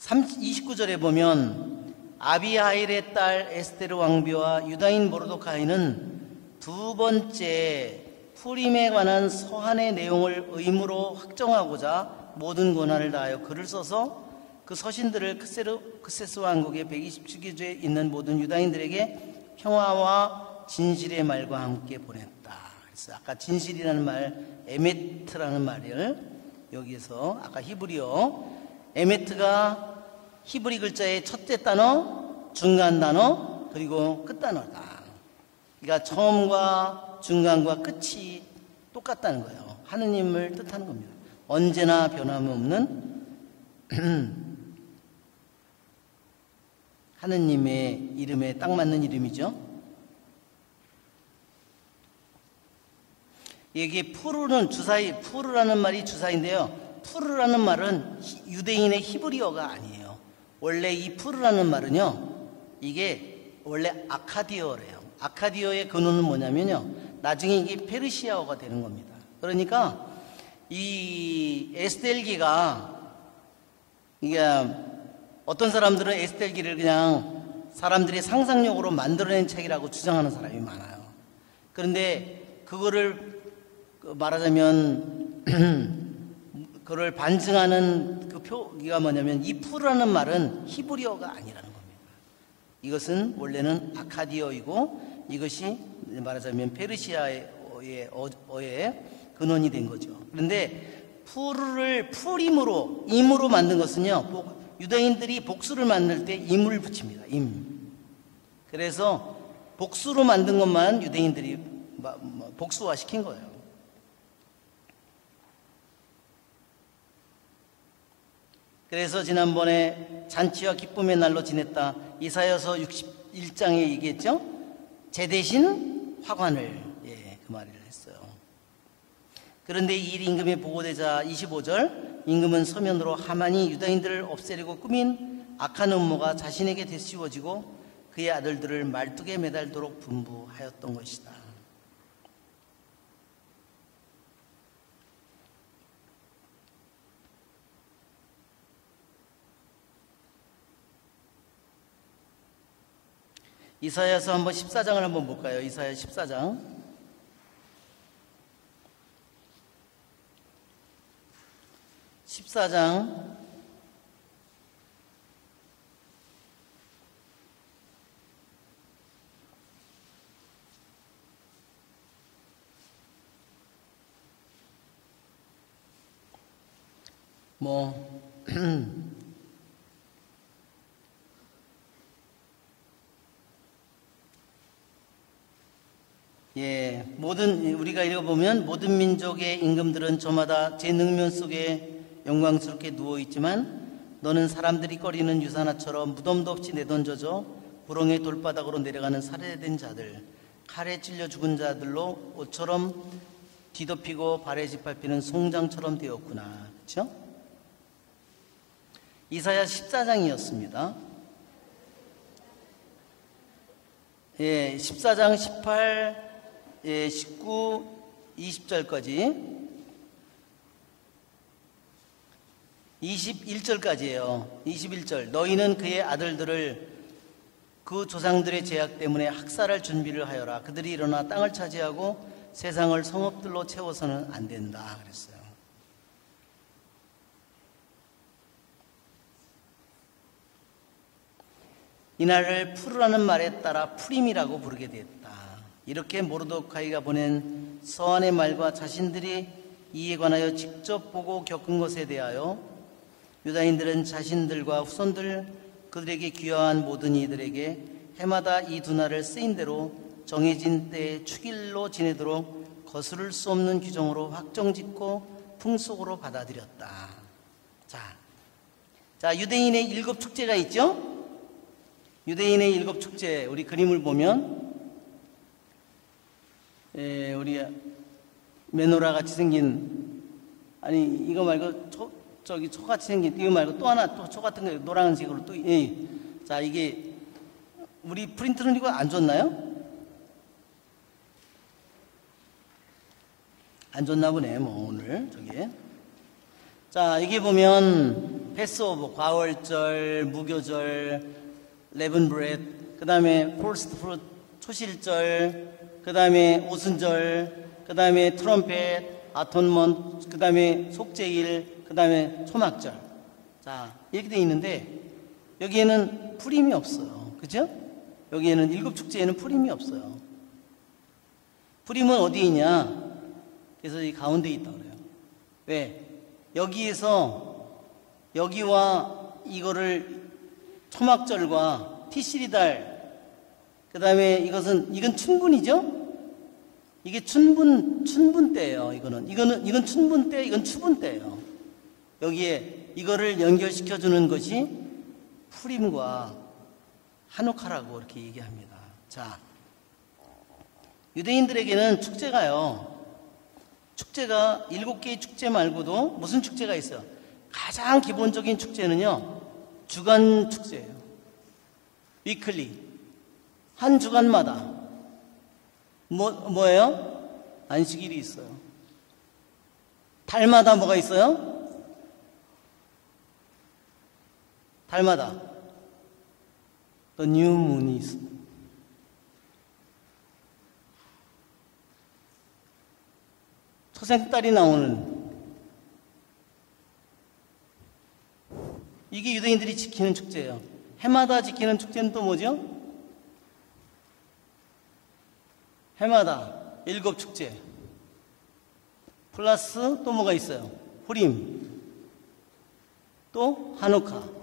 29절에 보면 아비하일의 딸 에스테르 왕비와 유다인 모르드카이는 두 번째 푸림에 관한 서한의 내용을 의무로 확정하고자 모든 권한을 다하여 글을 써서 그 서신들을 크세스 왕국의 127개주에 있는 모든 유다인들에게 평화와 진실의 말과 함께 보냈다. 그래서 아까 진실이라는 말, 에메트라는 말을 여기서 아까 히브리어, 에메트가 히브리 글자의 첫째 단어, 중간 단어, 그리고 끝 단어다. 그러니까 처음과 중간과 끝이 똑같다는 거예요. 하느님을 뜻하는 겁니다. 언제나 변함없는 하느님의 이름에 딱 맞는 이름이죠. 여기 푸르는 주사위, 푸르라는 말이 주사인데요. 푸르라는 말은 유대인의 히브리어가 아니에요. 원래 이 푸르라는 말은요, 이게 원래 아카디어래요. 아카디어의 근원은 뭐냐면요, 나중에 이게 페르시아어가 되는 겁니다. 그러니까 이 에스텔기가, 이게 어떤 사람들은 에스텔기를 그냥 사람들이 상상력으로 만들어낸 책이라고 주장하는 사람이 많아요. 그런데 그거를 말하자면 그걸 반증하는 그 표기가 뭐냐면 이 푸르라는 말은 히브리어가 아니라는 겁니다. 이것은 원래는 아카디어이고 이것이 말하자면 페르시아의 근원이 된 거죠. 그런데 푸르를 풀임으로, 임으로 만든 것은요, 유대인들이 복수를 만들 때 임을 붙입니다. 임. 그래서 복수로 만든 것만 유대인들이 복수화 시킨 거예요. 그래서 지난번에 잔치와 기쁨의 날로 지냈다, 이사야서 61장에 얘기했죠. 제 대신 화관을, 그 말을 했어요. 그런데 이 일이 임금에 보고되자 25절, 임금은 서면으로 하만이 유다인들을 없애려고 꾸민 악한 음모가 자신에게 되씌워지고 그의 아들들을 말뚝에 매달도록 분부하였던 것이다. 이사야서 한번 14장을 한번 볼까요? 이사야 14장. 우리가 읽어보면 모든 민족의 임금들은 저마다 제 능면 속에 영광스럽게 누워있지만 너는 사람들이 꺼리는 유산화처럼 무덤도 없이 내던져져 부렁의 돌바닥으로 내려가는 살해된 자들, 칼에 찔려 죽은 자들로 옷처럼 뒤덮이고 발에 짓밟히는 송장처럼 되었구나. 그렇죠? 이사야 14장이었습니다. 14장 18, 19, 20절까지 21절까지예요. 21절, 너희는 그의 아들들을 그 조상들의 죄악 때문에 학살할 준비를 하여라. 그들이 일어나 땅을 차지하고 세상을 성읍들로 채워서는 안 된다 그랬어요. 이날을 푸르라는 말에 따라 푸림이라고 부르게 됐다. 이렇게 모르드카이가 보낸 서한의 말과 자신들이 이에 관하여 직접 보고 겪은 것에 대하여 유다인들은 자신들과 후손들, 그들에게 귀화한 모든 이들에게 해마다 이 두 날을 쓰인 대로 정해진 때에 축일로 지내도록 거스를 수 없는 규정으로 확정짓고 풍속으로 받아들였다. 자, 유대인의 7 축제가 있죠? 유대인의 7 축제, 우리 그림을 보면, 우리 메노라 같이 생긴, 아니, 이거 말고, 저기 초같이 생긴, 이거 말고 또 하나, 또 초 같은 거, 노란색으로 또, 자, 이게, 우리 프린트는 이거 안 줬나요? 안 줬나 보네, 뭐, 오늘, 저기. 자, 여기 보면, 패스오버, 과월절, 무교절, 레븐 브레드, 그 다음에 폴스트 프루트, 초실절, 그 다음에 오순절, 그 다음에 트럼펫, 아톤먼트, 그 다음에 속죄일, 그 다음에 초막절. 자, 이렇게 돼 있는데, 여기에는 푸림이 없어요. 그죠? 여기에는 7 축제에는 푸림이 없어요. 푸림은 어디에 있냐? 그래서 이 가운데에 있다고 그래요. 왜? 여기에서 여기와 이거를 초막절과 티시리달, 그 다음에 이건 춘분이죠? 이게 춘분 때예요. 이건 춘분 때, 이건 추분 때예요. 여기에 이거를 연결시켜 주는 것이 푸림과 하누카라고 이렇게 얘기합니다. 자, 유대인들에게는 축제가요. 축제가 7개의 축제 말고도 무슨 축제가 있어요? 가장 기본적인 축제는요, 주간 축제예요. 위클리. 한 주간마다. 뭐예요? 안식일이 있어요. 달마다 뭐가 있어요? 달마다. The new moon is. 초생달이 나오는, 이게 유대인들이 지키는 축제예요. 해마다 지키는 축제는 또 뭐죠? 해마다 7 축제 플러스 또 뭐가 있어요? 푸림, 또 하누카.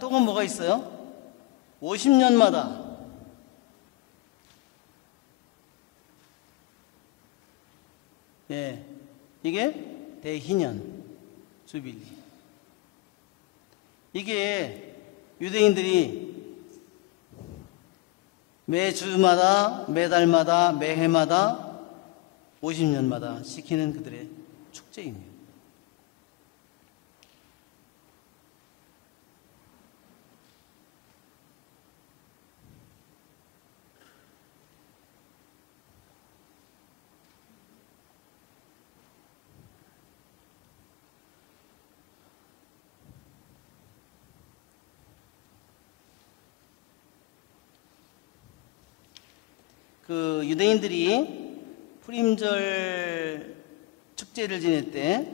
또는 뭐가 있어요? 50년마다 이게 대희년 주빌리. 이게 유대인들이 매주마다, 매달마다, 매해마다, 50년마다 지키는 그들의 축제입니다. 그 유대인들이 푸림절 축제를 지낼 때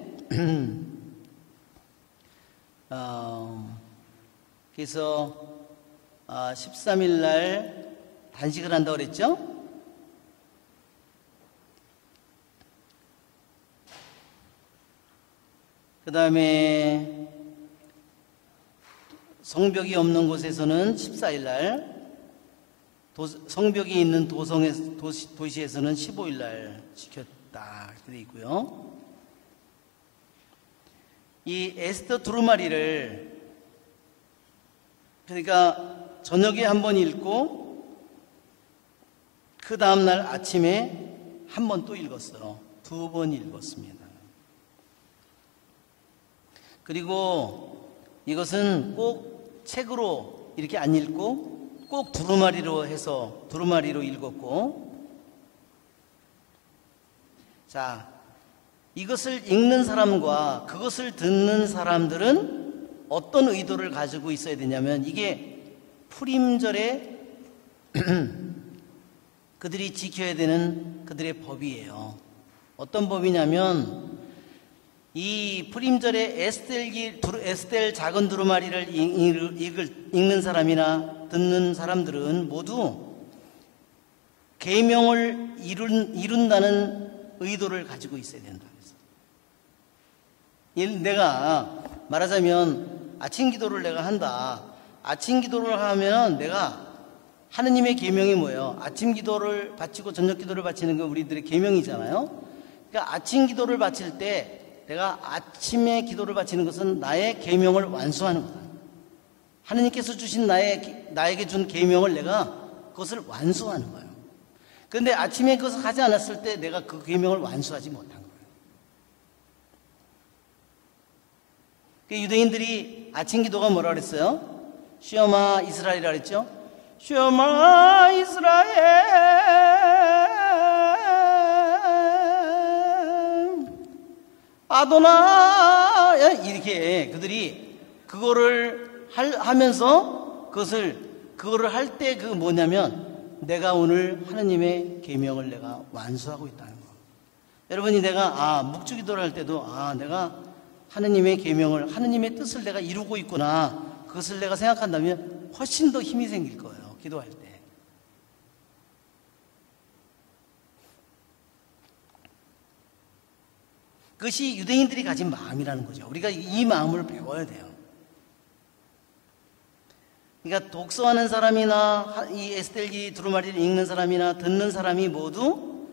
그래서 13일 날 단식을 한다고 그랬죠? 그 다음에 성벽이 없는 곳에서는 14일 날, 성벽이 있는 도시에서는 15일 날 지켰다 이렇게 되어 있고요. 이 에스더 두루마리를, 그러니까 저녁에 한 번 읽고 그 다음날 아침에 한 번 또 읽었어요. 2번 읽었습니다. 그리고 이것은 꼭 책으로 이렇게 안 읽고 꼭 두루마리로 해서 두루마리로 읽었고, 자, 이것을 읽는 사람과 그것을 듣는 사람들은 어떤 의도를 가지고 있어야 되냐면, 이게 푸림절에 그들이 지켜야 되는 그들의 법이에요. 어떤 법이냐면, 이 푸림절에 에스텔 작은 두루마리를 읽는 사람이나 듣는 사람들은 모두 계명을 이룬다는 의도를 가지고 있어야 된다. 내가 말하자면 아침 기도를 내가 한다. 아침 기도를 하면 내가 하느님의 계명이 뭐예요? 아침 기도를 바치고 저녁 기도를 바치는 게 우리들의 계명이잖아요. 그러니까 아침 기도를 바칠 때 내가 아침에 기도를 바치는 것은 나의 계명을 완수하는 거다. 하느님께서 주신 나에게 준 계명을 내가 그것을 완수하는 거예요. 그런데 아침에 그것을 하지 않았을 때 내가 그 계명을 완수하지 못한 거예요. 그 유대인들이 아침 기도가 뭐라 그랬어요? 쉐마 이스라엘이라 그랬죠? 쉐마 이스라엘 아도나 이렇게 그들이 그거를 하면서 그거를 할 때 그 뭐냐면 내가 오늘 하느님의 계명을 내가 완수하고 있다는 거. 여러분이 내가 묵주기도를 할 때도 내가 하느님의 계명을 하느님의 뜻을 내가 이루고 있구나 그것을 내가 생각한다면 훨씬 더 힘이 생길 거예요. 기도할 때. 그것이 유대인들이 가진 마음이라는 거죠. 우리가 이 마음을 배워야 돼요. 그러니까 독서하는 사람이나 이 에스겔기 두루마리를 읽는 사람이나 듣는 사람이 모두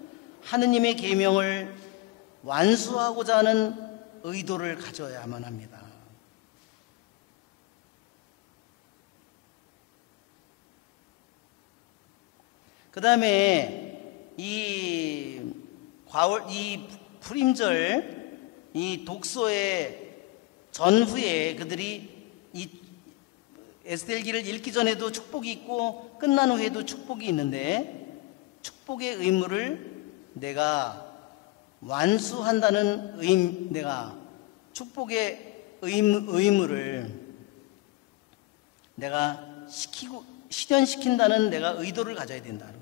하느님의 계명을 완수하고자 하는 의도를 가져야만 합니다. 그 다음에 이 불임절, 이 독서의 전후에 그들이 이 에스겔기를 읽기 전에도 축복이 있고 끝난 후에도 축복이 있는데 축복의 의무를 내가 완수한다는 내가 축복의 의무를 내가 실현시킨다는 내가 의도를 가져야 된다는 거예요.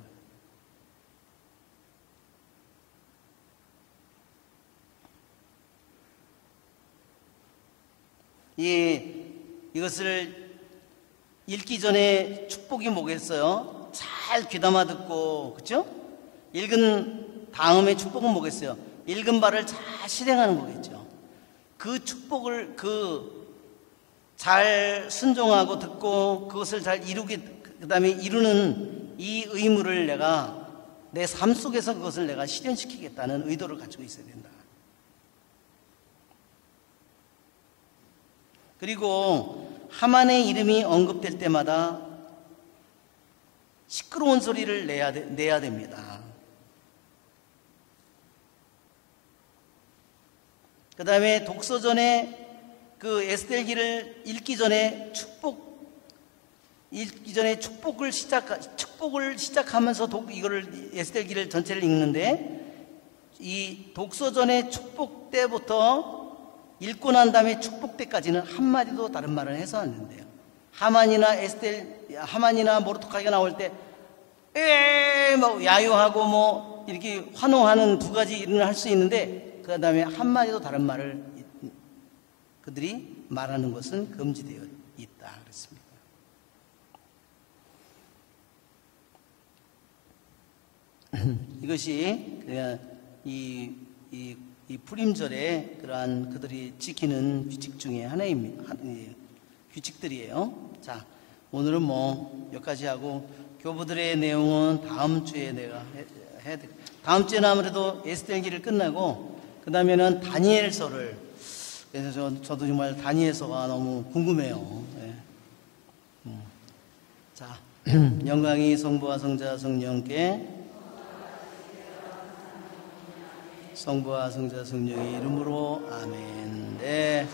이것을 읽기 전에 축복이 뭐겠어요? 잘 귀담아 듣고, 그죠? 읽은 다음에 축복은 뭐겠어요? 읽은 바를 잘 실행하는 거겠죠. 그 축복을 잘 순종하고 듣고 그것을 잘 그 다음에 이루는 이 의무를 내가 내 삶 속에서 그것을 내가 실현시키겠다는 의도를 가지고 있어야 된다. 그리고 하만의 이름이 언급될 때마다 시끄러운 소리를 내야 됩니다. 그 다음에 독서 전에 그 에스겔기를 읽기 전에 축복을 시작하면서 이거를 에스겔기를 전체를 읽는데 이 독서 전에 축복 때부터 읽고 난 다음에 축복 때까지는 한마디도 다른 말을 해서 안 된대요. 하만이나 모르드카이가 나올 때 막 야유하고 이렇게 환호하는 두 가지 일을 할 수 있는데 그 다음에 한마디도 다른 말을 그들이 말하는 것은 금지되어 있다 그랬습니다. 이것이 이 불임절에 그러한 그들이 지키는 규칙 중에 하나입니다. 규칙들이에요. 자, 오늘은 여기까지 하고 교부들의 내용은 다음 주에 내가 해야 돼. 다음 주에는 아무래도 에스겔기를 끝나고 그 다음에는 다니엘서를 그래서 저도 정말 다니엘서가 너무 궁금해요. 네. 자, 영광이 성부와 성자 성령께 성부와 성자 성령의 이름으로 아멘. 네.